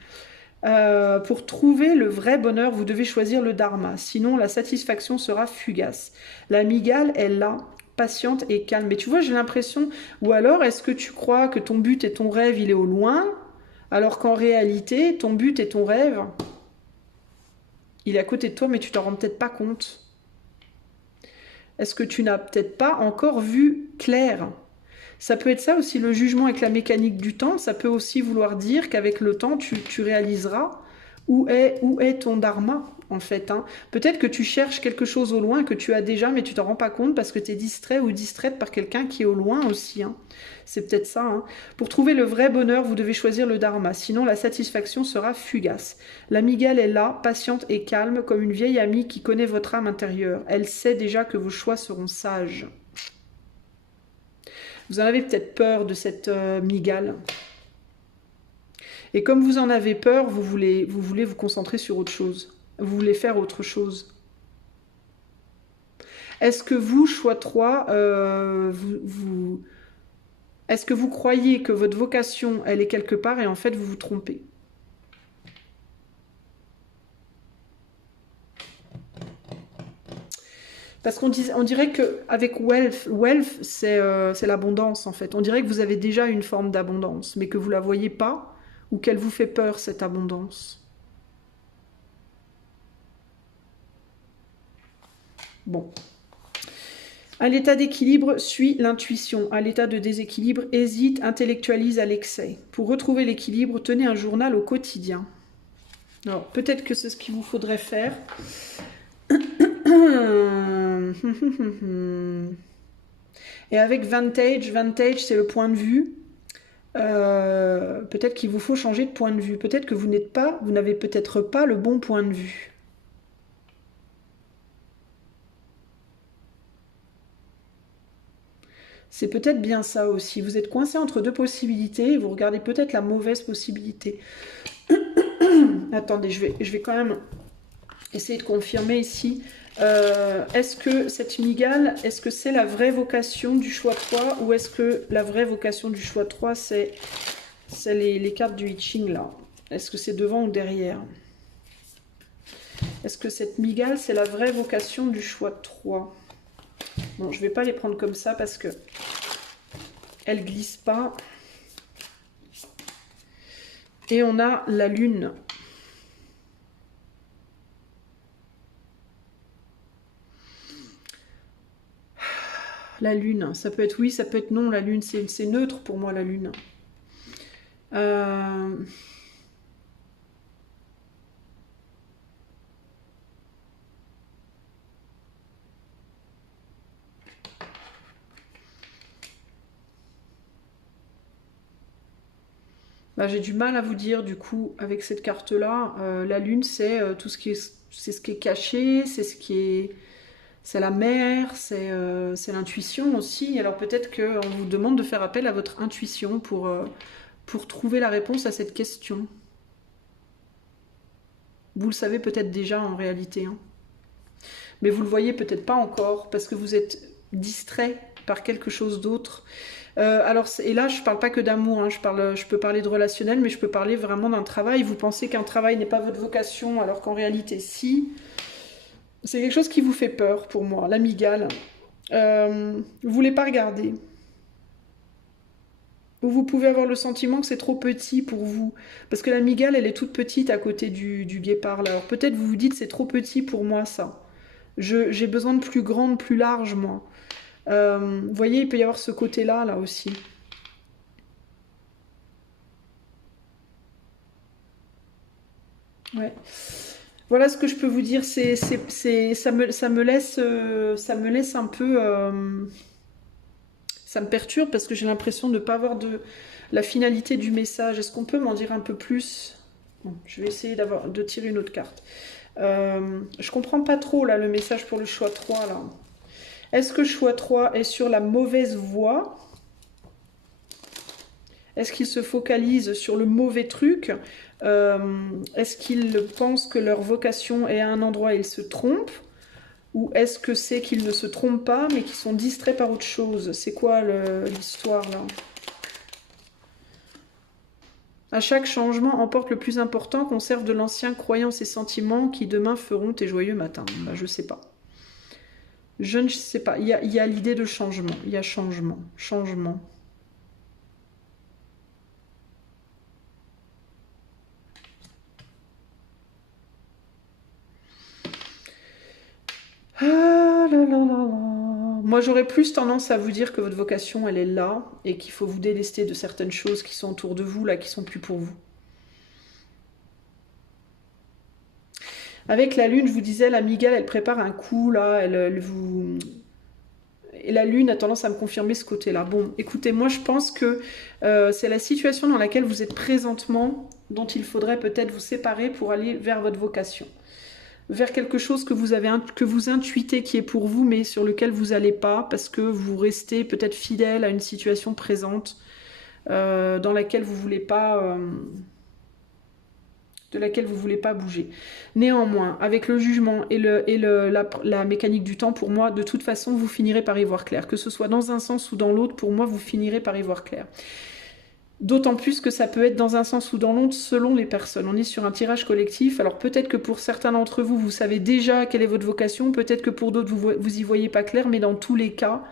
Pour trouver le vrai bonheur, vous devez choisir le dharma. Sinon, la satisfaction sera fugace. La Mygale est là, patiente et calme. Mais tu vois, j'ai l'impression... Ou alors, est-ce que tu crois que ton but et ton rêve, il est au loin, alors qu'en réalité, ton but et ton rêve, il est à côté de toi, mais tu t'en rends peut-être pas compte. Est-ce que tu n'as peut-être pas encore vu clair? Ça peut être ça aussi, le jugement avec la mécanique du temps. Ça peut aussi vouloir dire qu'avec le temps, tu réaliseras où est ton dharma, en fait. Hein. Peut-être que tu cherches quelque chose au loin que tu as déjà, mais tu t'en rends pas compte parce que tu es distrait ou distraite par quelqu'un qui est au loin aussi. Hein. C'est peut-être ça. Hein. Pour trouver le vrai bonheur, vous devez choisir le dharma. Sinon, la satisfaction sera fugace. La Mygale est là, patiente et calme, comme une vieille amie qui connaît votre âme intérieure. Elle sait déjà que vos choix seront sages. Vous en avez peut-être peur de cette Mygale. Et comme vous en avez peur, vous voulez vous concentrer sur autre chose. Vous voulez faire autre chose. Est-ce que vous, choix 3, est-ce que vous croyez que votre vocation, elle est quelque part et en fait, vous vous trompez? Parce qu'on dirait qu'avec wealth c'est l'abondance en fait. On dirait que vous avez déjà une forme d'abondance, mais que vous ne la voyez pas ou qu'elle vous fait peur, cette abondance. Bon. À l'état d'équilibre, suit l'intuition. À l'état de déséquilibre, hésite, intellectualise à l'excès. Pour retrouver l'équilibre, tenez un journal au quotidien. Alors, peut-être que c'est ce qu'il vous faudrait faire. Et avec Vantage c'est le point de vue. Peut-être qu'il vous faut changer de point de vue. Peut-être que vous n'avez peut-être pas le bon point de vue. C'est peut-être bien ça aussi. Vous êtes coincé entre deux possibilités et vous regardez peut-être la mauvaise possibilité. Attendez, je vais quand même essayer de confirmer ici. Est-ce que cette Mygale, est-ce que c'est la vraie vocation du choix 3 ou est-ce que la vraie vocation du choix 3 c'est les cartes du I Ching là? Est-ce que c'est devant ou derrière? Est-ce que cette Mygale c'est la vraie vocation du choix 3? Bon, je ne vais pas les prendre comme ça parce que elles glissent pas. Et on a la lune. La lune, ça peut être oui, ça peut être non, la lune, c'est neutre pour moi, la lune. Bah, j'ai du mal à vous dire, du coup, avec cette carte-là. La lune, c'est tout ce qui est, c'est ce qui est caché, c'est ce qui est... C'est la mer, c'est l'intuition aussi. Alors peut-être qu'on vous demande de faire appel à votre intuition pour trouver la réponse à cette question. Vous le savez peut-être déjà en réalité. Hein. Mais vous le voyez peut-être pas encore parce que vous êtes distrait par quelque chose d'autre. Alors, et là, je ne parle pas que d'amour, hein, je peux parler de relationnel, mais je peux parler vraiment d'un travail. Vous pensez qu'un travail n'est pas votre vocation, alors qu'en réalité, si... C'est quelque chose qui vous fait peur pour moi, la Mygale. Vous ne voulez pas regarder. Ou vous pouvez avoir le sentiment que c'est trop petit pour vous. Parce que la mygale, elle est toute petite à côté du guépard. Là. Alors peut-être vous vous dites, c'est trop petit pour moi, ça. J'ai besoin de plus grande, plus large, moi. Vous voyez, il peut y avoir ce côté-là, là aussi. Ouais. Voilà ce que je peux vous dire. Ça me laisse un peu... ça me perturbe parce que j'ai l'impression de ne pas avoir la finalité du message. Est-ce qu'on peut m'en dire un peu plus? Bon, je vais essayer de tirer une autre carte. Je comprends pas trop là le message pour le choix 3 là. Est-ce que choix 3 est sur la mauvaise voie? Est-ce qu'ils se focalisent sur le mauvais truc? Est-ce qu'ils pensent que leur vocation est à un endroit et ils se trompent? Ou est-ce que c'est qu'ils ne se trompent pas mais qu'ils sont distraits par autre chose? C'est quoi l'histoire là? À chaque changement emporte le plus important, conserve de l'ancien croyances et sentiments qui demain feront tes joyeux matins. Bah, je sais pas. Je ne sais pas. Il y a l'idée de changement. Il y a changement. Changement. Ah là là là là. Moi, j'aurais plus tendance à vous dire que votre vocation, elle est là et qu'il faut vous délester de certaines choses qui sont autour de vous, là, qui sont plus pour vous. Avec la lune, je vous disais, la mygale, elle prépare un coup, là, elle vous... Et la lune a tendance à me confirmer ce côté-là. Bon, écoutez, moi, je pense que c'est la situation dans laquelle vous êtes présentement dont il faudrait peut-être vous séparer pour aller vers votre vocation. Vers quelque chose que vous intuitez qui est pour vous, mais sur lequel vous n'allez pas, parce que vous restez peut-être fidèle à une situation présente dans laquelle vous voulez pas... de laquelle vous ne voulez pas bouger. Néanmoins, avec le jugement et la mécanique du temps, pour moi, de toute façon, vous finirez par y voir clair. Que ce soit dans un sens ou dans l'autre, pour moi, vous finirez par y voir clair. D'autant plus que ça peut être dans un sens ou dans l'autre selon les personnes. On est sur un tirage collectif, alors peut-être que pour certains d'entre vous, vous savez déjà quelle est votre vocation, peut-être que pour d'autres, vous y voyez pas clair, mais dans tous les cas,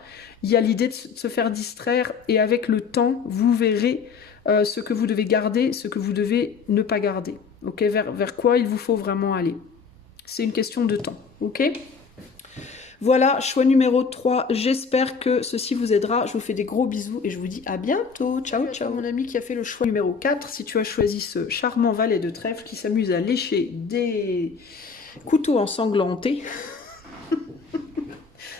il y a l'idée de se faire distraire et avec le temps, vous verrez ce que vous devez garder, ce que vous devez ne pas garder. Okay, vers quoi il vous faut vraiment aller. C'est une question de temps. Ok? Voilà, choix numéro 3. J'espère que ceci vous aidera. Je vous fais des gros bisous et je vous dis à bientôt. Ciao, ciao. Mon ami qui a fait le choix numéro 4, si tu as choisi ce charmant valet de trèfle qui s'amuse à lécher des couteaux ensanglantés,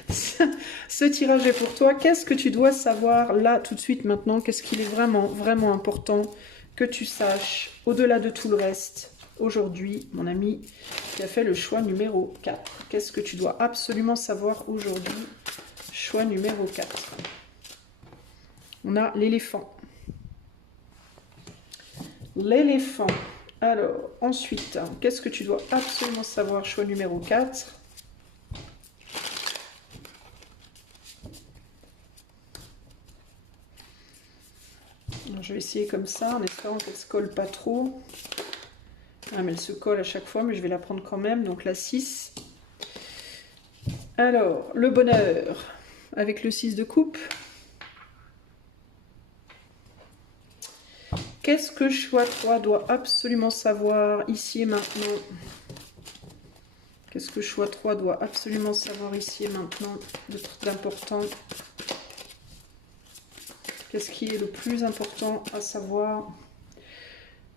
ce tirage est pour toi. Qu'est-ce que tu dois savoir là, tout de suite, maintenant? Qu'est-ce qu'il est vraiment, vraiment important que tu saches, au-delà de tout le reste, aujourd'hui, mon ami qui a fait le choix numéro 4. Qu'est-ce que tu dois absolument savoir aujourd'hui? Choix numéro 4. On a l'éléphant. L'éléphant. Alors, ensuite, qu'est-ce que tu dois absolument savoir? Choix numéro 4. Je vais essayer comme ça, en espérant qu'elle ne se colle pas trop. Ah, mais elle se colle à chaque fois, mais je vais la prendre quand même. Donc la 6. Alors, le bonheur, avec le 6 de coupe. Qu'est-ce que choix 3 doit absolument savoir ici et maintenant? Qu'est-ce que choix 3 doit absolument savoir ici et maintenant d'important? Qu'est-ce qui est le plus important à savoir?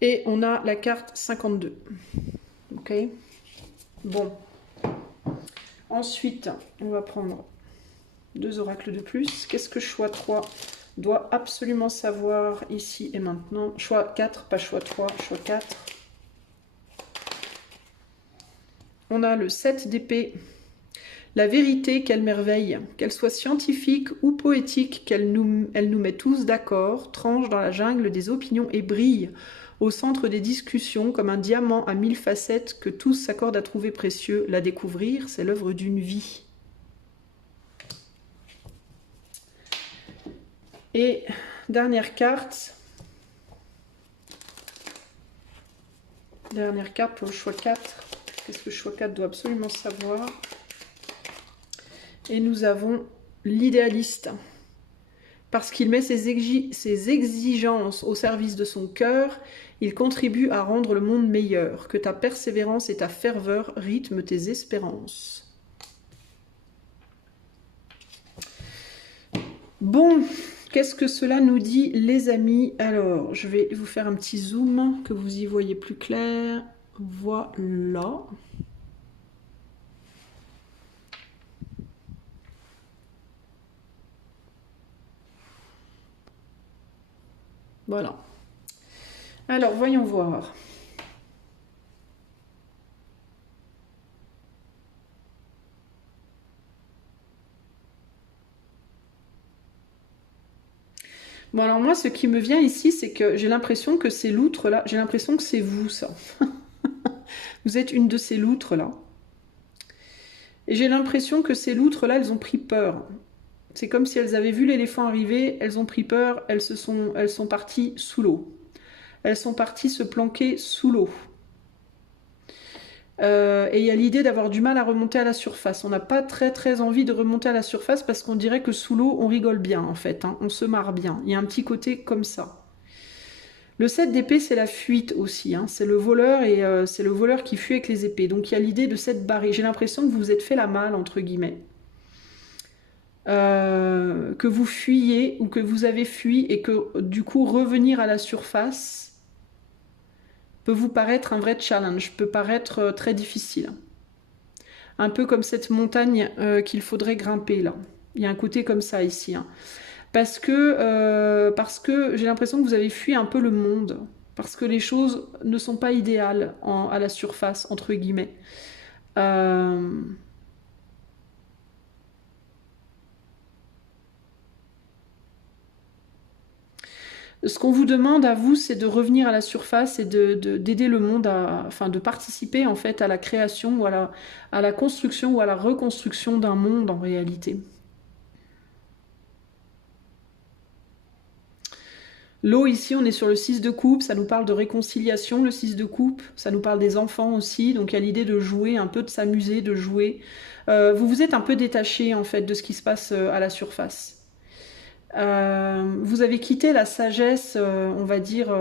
Et on a la carte 52. Ok? Bon. Ensuite, on va prendre 2 oracles de plus. Qu'est-ce que choix 3 doit absolument savoir ici et maintenant? Choix 4, pas choix 3, choix 4. On a le 7 d'épée. La vérité, quelle merveille, qu'elle soit scientifique ou poétique, elle nous met tous d'accord, tranche dans la jungle des opinions et brille au centre des discussions comme un diamant à 1000 facettes que tous s'accordent à trouver précieux. La découvrir, c'est l'œuvre d'une vie. Et dernière carte. Dernière carte pour le choix 4. Qu'est-ce que le choix 4 doit absolument savoir? Et nous avons l'idéaliste. parce qu'il met ses exigences au service de son cœur, il contribue à rendre le monde meilleur. Que ta persévérance et ta ferveur rythment tes espérances. Bon, qu'est-ce que cela nous dit, les amis? Alors, je vais vous faire un petit zoom, que vous y voyez plus clair. Voilà. Voilà. Alors, voyons voir. Bon, alors moi, ce qui me vient ici, c'est que j'ai l'impression que ces loutres-là, j'ai l'impression que c'est vous, ça. Vous êtes une de ces loutres-là. Et j'ai l'impression que ces loutres-là, elles ont pris peur. C'est comme si elles avaient vu l'éléphant arriver, elles ont pris peur, elles sont parties sous l'eau. Elles sont parties se planquer sous l'eau. Et il y a l'idée d'avoir du mal à remonter à la surface. On n'a pas très envie de remonter à la surface parce qu'on dirait que sous l'eau, on rigole bien en fait, hein, on se marre bien. Il y a un petit côté comme ça. Le 7 d'épée, c'est la fuite aussi, hein. C'est le voleur et c'est le voleur qui fuit avec les épées. Donc il y a l'idée de cette barrée. J'ai l'impression que vous vous êtes fait la malle, entre guillemets. Que vous fuyez ou que vous avez fui et que du coup revenir à la surface peut vous paraître un vrai challenge, peut paraître très difficile. Un peu comme cette montagne qu'il faudrait grimper là. Il y a un côté comme ça ici. Hein. Parce que j'ai l'impression que vous avez fui un peu le monde. Parce que les choses ne sont pas idéales à la surface, entre guillemets. Ce qu'on vous demande à vous, c'est de revenir à la surface et d'aider le monde enfin, de participer en fait à la création ou à la construction ou à la reconstruction d'un monde en réalité. L'eau ici, on est sur le 6 de coupe, ça nous parle de réconciliation, le 6 de coupe, ça nous parle des enfants aussi, donc il y a l'idée de jouer, un peu de s'amuser, de jouer. Vous vous êtes un peu détaché en fait de ce qui se passe à la surface. Vous avez quitté la sagesse, on va dire,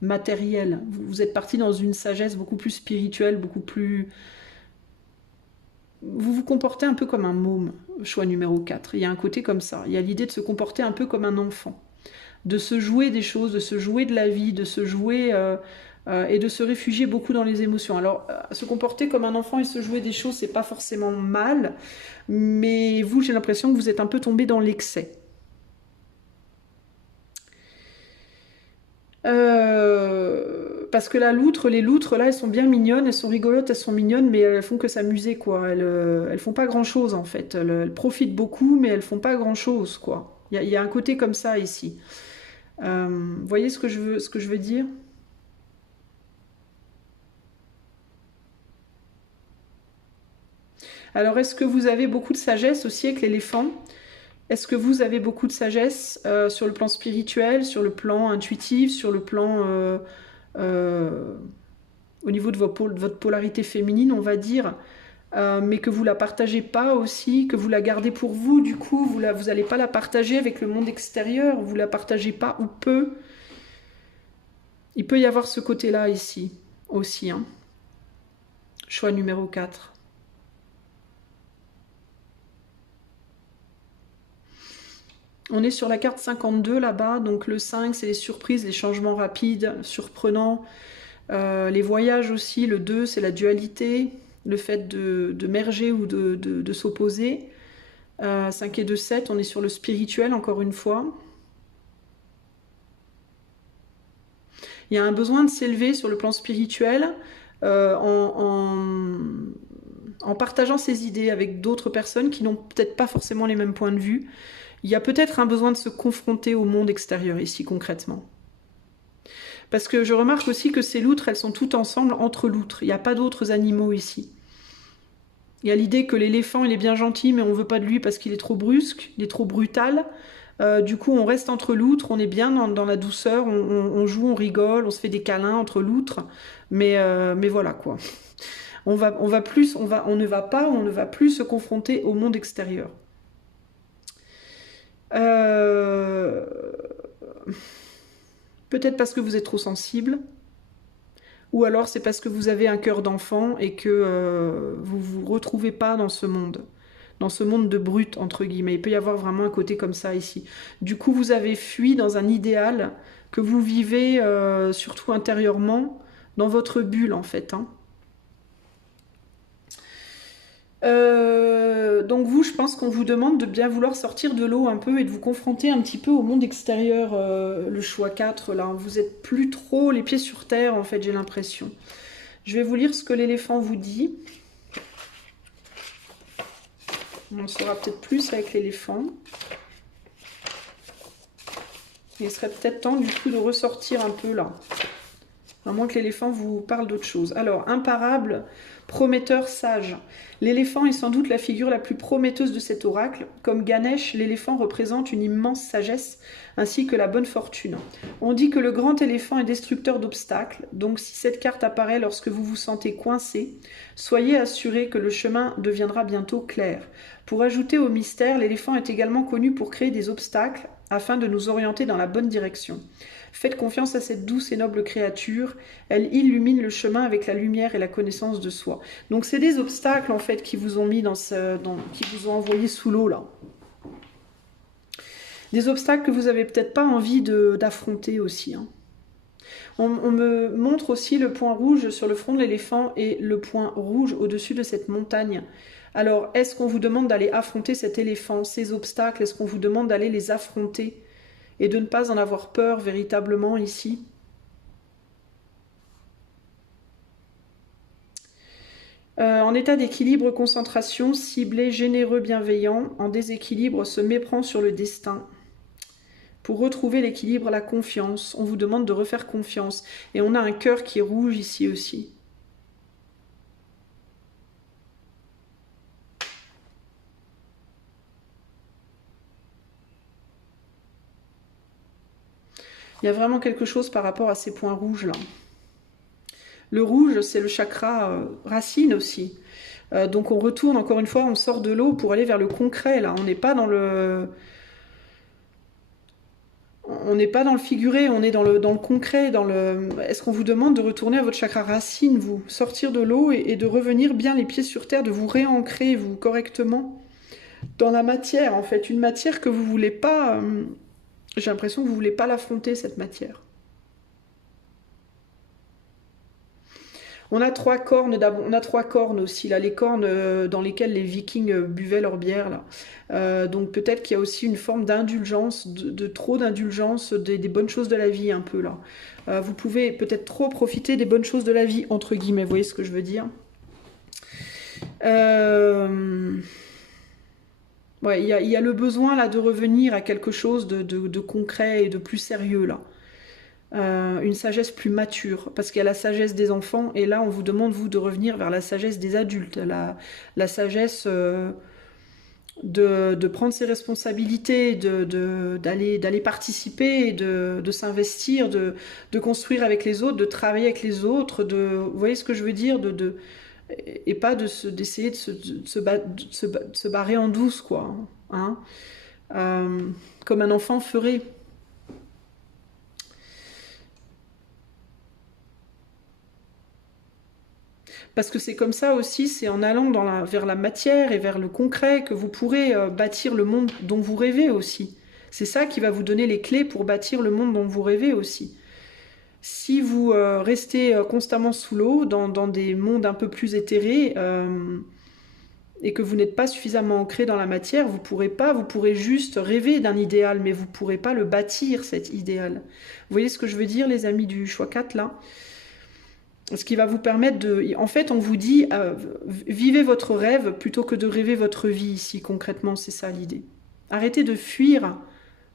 matérielle. Vous êtes parti dans une sagesse beaucoup plus spirituelle, beaucoup plus... Vous vous comportez un peu comme un môme, choix numéro 4. Il y a un côté comme ça. Il y a l'idée de se comporter un peu comme un enfant. De se jouer des choses, de se jouer de la vie, de se jouer... et de se réfugier beaucoup dans les émotions. Alors, se comporter comme un enfant et se jouer des choses, c'est pas forcément mal, mais vous, j'ai l'impression que vous êtes un peu tombé dans l'excès. Parce que les loutres, là, elles sont bien mignonnes, elles sont rigolotes, elles sont mignonnes, mais elles font que s'amuser, quoi. Elles font pas grand-chose, en fait. Elles profitent beaucoup, mais elles font pas grand-chose, quoi. Il y a un côté comme ça, ici. Vous voyez ce que je veux dire? Alors, est-ce que vous avez beaucoup de sagesse aussi avec l'éléphant? Est-ce que vous avez beaucoup de sagesse sur le plan spirituel, sur le plan intuitif, sur le plan... au niveau de votre polarité féminine, on va dire, mais que vous la partagez pas aussi, que vous la gardez pour vous, du coup, vous n'allez pas la partager avec le monde extérieur, vous la partagez pas ou peu. Il peut y avoir ce côté-là ici, aussi. Hein. Choix numéro 4. On est sur la carte 52 là-bas, donc le 5, c'est les surprises, les changements rapides, surprenants. Les voyages aussi, le 2, c'est la dualité, le fait de merger ou de s'opposer. 5 et 2, 7, on est sur le spirituel, encore une fois. Il y a un besoin de s'élever sur le plan spirituel en partageant ses idées avec d'autres personnes qui n'ont peut-être pas forcément les mêmes points de vue. Il y a peut-être un besoin de se confronter au monde extérieur ici, concrètement. Parce que je remarque aussi que ces loutres, elles sont toutes ensemble entre loutres. Il n'y a pas d'autres animaux ici. Il y a l'idée que l'éléphant, il est bien gentil, mais on ne veut pas de lui parce qu'il est trop brusque, il est trop brutal. Du coup, on reste entre loutres, on est bien dans la douceur, on joue, on rigole, on se fait des câlins entre loutres. Mais voilà, quoi. On ne va plus se confronter au monde extérieur. Euh, Peut-être parce que vous êtes trop sensible, ou alors c'est parce que vous avez un cœur d'enfant et que vous vous retrouvez pas dans ce monde de brut, entre guillemets. Il peut y avoir vraiment un côté comme ça ici. Du coup, vous avez fui dans un idéal que vous vivez surtout intérieurement, dans votre bulle en fait, hein. Donc vous, je pense qu'on vous demande de bien vouloir sortir de l'eau un peu et de vous confronter un petit peu au monde extérieur, le choix 4 là. Vous êtes plus trop les pieds sur terre en fait, j'ai l'impression. Je vais vous lire ce que l'éléphant vous dit. On en saura peut-être plus avec l'éléphant. Il serait peut-être temps du coup de ressortir un peu là. À moins que l'éléphant vous parle d'autre chose. Alors, imparable, prometteur, sage. L'éléphant est sans doute la figure la plus prometteuse de cet oracle. Comme Ganesh, l'éléphant représente une immense sagesse ainsi que la bonne fortune. On dit que le grand éléphant est destructeur d'obstacles, donc si cette carte apparaît lorsque vous vous sentez coincé, soyez assuré que le chemin deviendra bientôt clair. Pour ajouter au mystère, l'éléphant est également connu pour créer des obstacles afin de nous orienter dans la bonne direction. Faites confiance à cette douce et noble créature, elle illumine le chemin avec la lumière et la connaissance de soi. Donc c'est des obstacles en fait qui vous ont mis qui vous ont envoyé sous l'eau là. Des obstacles que vous n'avez peut-être pas envie d'affronter aussi, hein. On me montre aussi le point rouge sur le front de l'éléphant et le point rouge au-dessus de cette montagne. Alors, est-ce qu'on vous demande d'aller affronter cet éléphant, ces obstacles? Est-ce qu'on vous demande d'aller les affronter et de ne pas en avoir peur véritablement ici? En état d'équilibre, concentration, ciblé, généreux, bienveillant, en déséquilibre, se méprend sur le destin. Pour retrouver l'équilibre, la confiance, on vous demande de refaire confiance. Et on a un cœur qui est rouge ici aussi. Il y a vraiment quelque chose par rapport à ces points rouges là. Le rouge, c'est le chakra racine aussi. Donc on retourne, encore une fois, on sort de l'eau pour aller vers le concret là. On n'est pas dans le... On n'est pas dans le figuré, on est dans le concret, dans le... Est-ce qu'on vous demande de retourner à votre chakra racine, vous? Sortir de l'eau et de revenir bien les pieds sur terre, de vous réancrer, vous, correctement dans la matière, en fait. Une matière que vous voulez pas... J'ai l'impression que vous voulez pas l'affronter, cette matière. On a trois cornes, on a trois cornes aussi, là, les cornes dans lesquelles les Vikings buvaient leur bière, là. Donc peut-être qu'il y a aussi une forme d'indulgence, de trop d'indulgence des bonnes choses de la vie, un peu, là. Vous pouvez peut-être trop profiter des bonnes choses de la vie, entre guillemets, vous voyez ce que je veux dire? Ouais, il y a le besoin, là, de revenir à quelque chose de concret et de plus sérieux, là. Une sagesse plus mature, parce qu'il y a la sagesse des enfants, et là on vous demande, vous, de revenir vers la sagesse des adultes, la sagesse de prendre ses responsabilités, d'aller participer, de s'investir, de construire avec les autres, de travailler avec les autres, vous voyez ce que je veux dire, et pas d'essayer de se barrer en douce, quoi, hein, comme un enfant ferait. Parce que c'est comme ça aussi, c'est en allant vers la matière et vers le concret que vous pourrez bâtir le monde dont vous rêvez aussi. C'est ça qui va vous donner les clés pour bâtir le monde dont vous rêvez aussi. Si vous restez constamment sous l'eau, dans des mondes un peu plus éthérés, et que vous n'êtes pas suffisamment ancré dans la matière, vous pourrez juste rêver d'un idéal, mais vous ne pourrez pas le bâtir, cet idéal. Vous voyez ce que je veux dire, les amis du choix 4, là? Ce qui va vous permettre de... En fait, on vous dit, vivez votre rêve plutôt que de rêver votre vie ici, concrètement, c'est ça l'idée. Arrêtez de fuir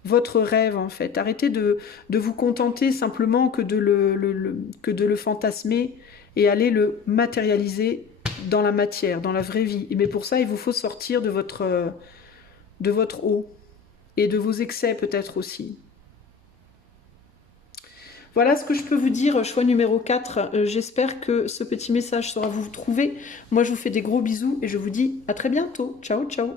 votre rêve, en fait. Arrêtez de vous contenter simplement que de le fantasmer et aller le matérialiser dans la matière, dans la vraie vie. Mais pour ça, il vous faut sortir de votre eau et de vos excès peut-être aussi. Voilà ce que je peux vous dire, choix numéro 4. J'espère que ce petit message saura vous trouver. Moi, je vous fais des gros bisous et je vous dis à très bientôt. Ciao, ciao.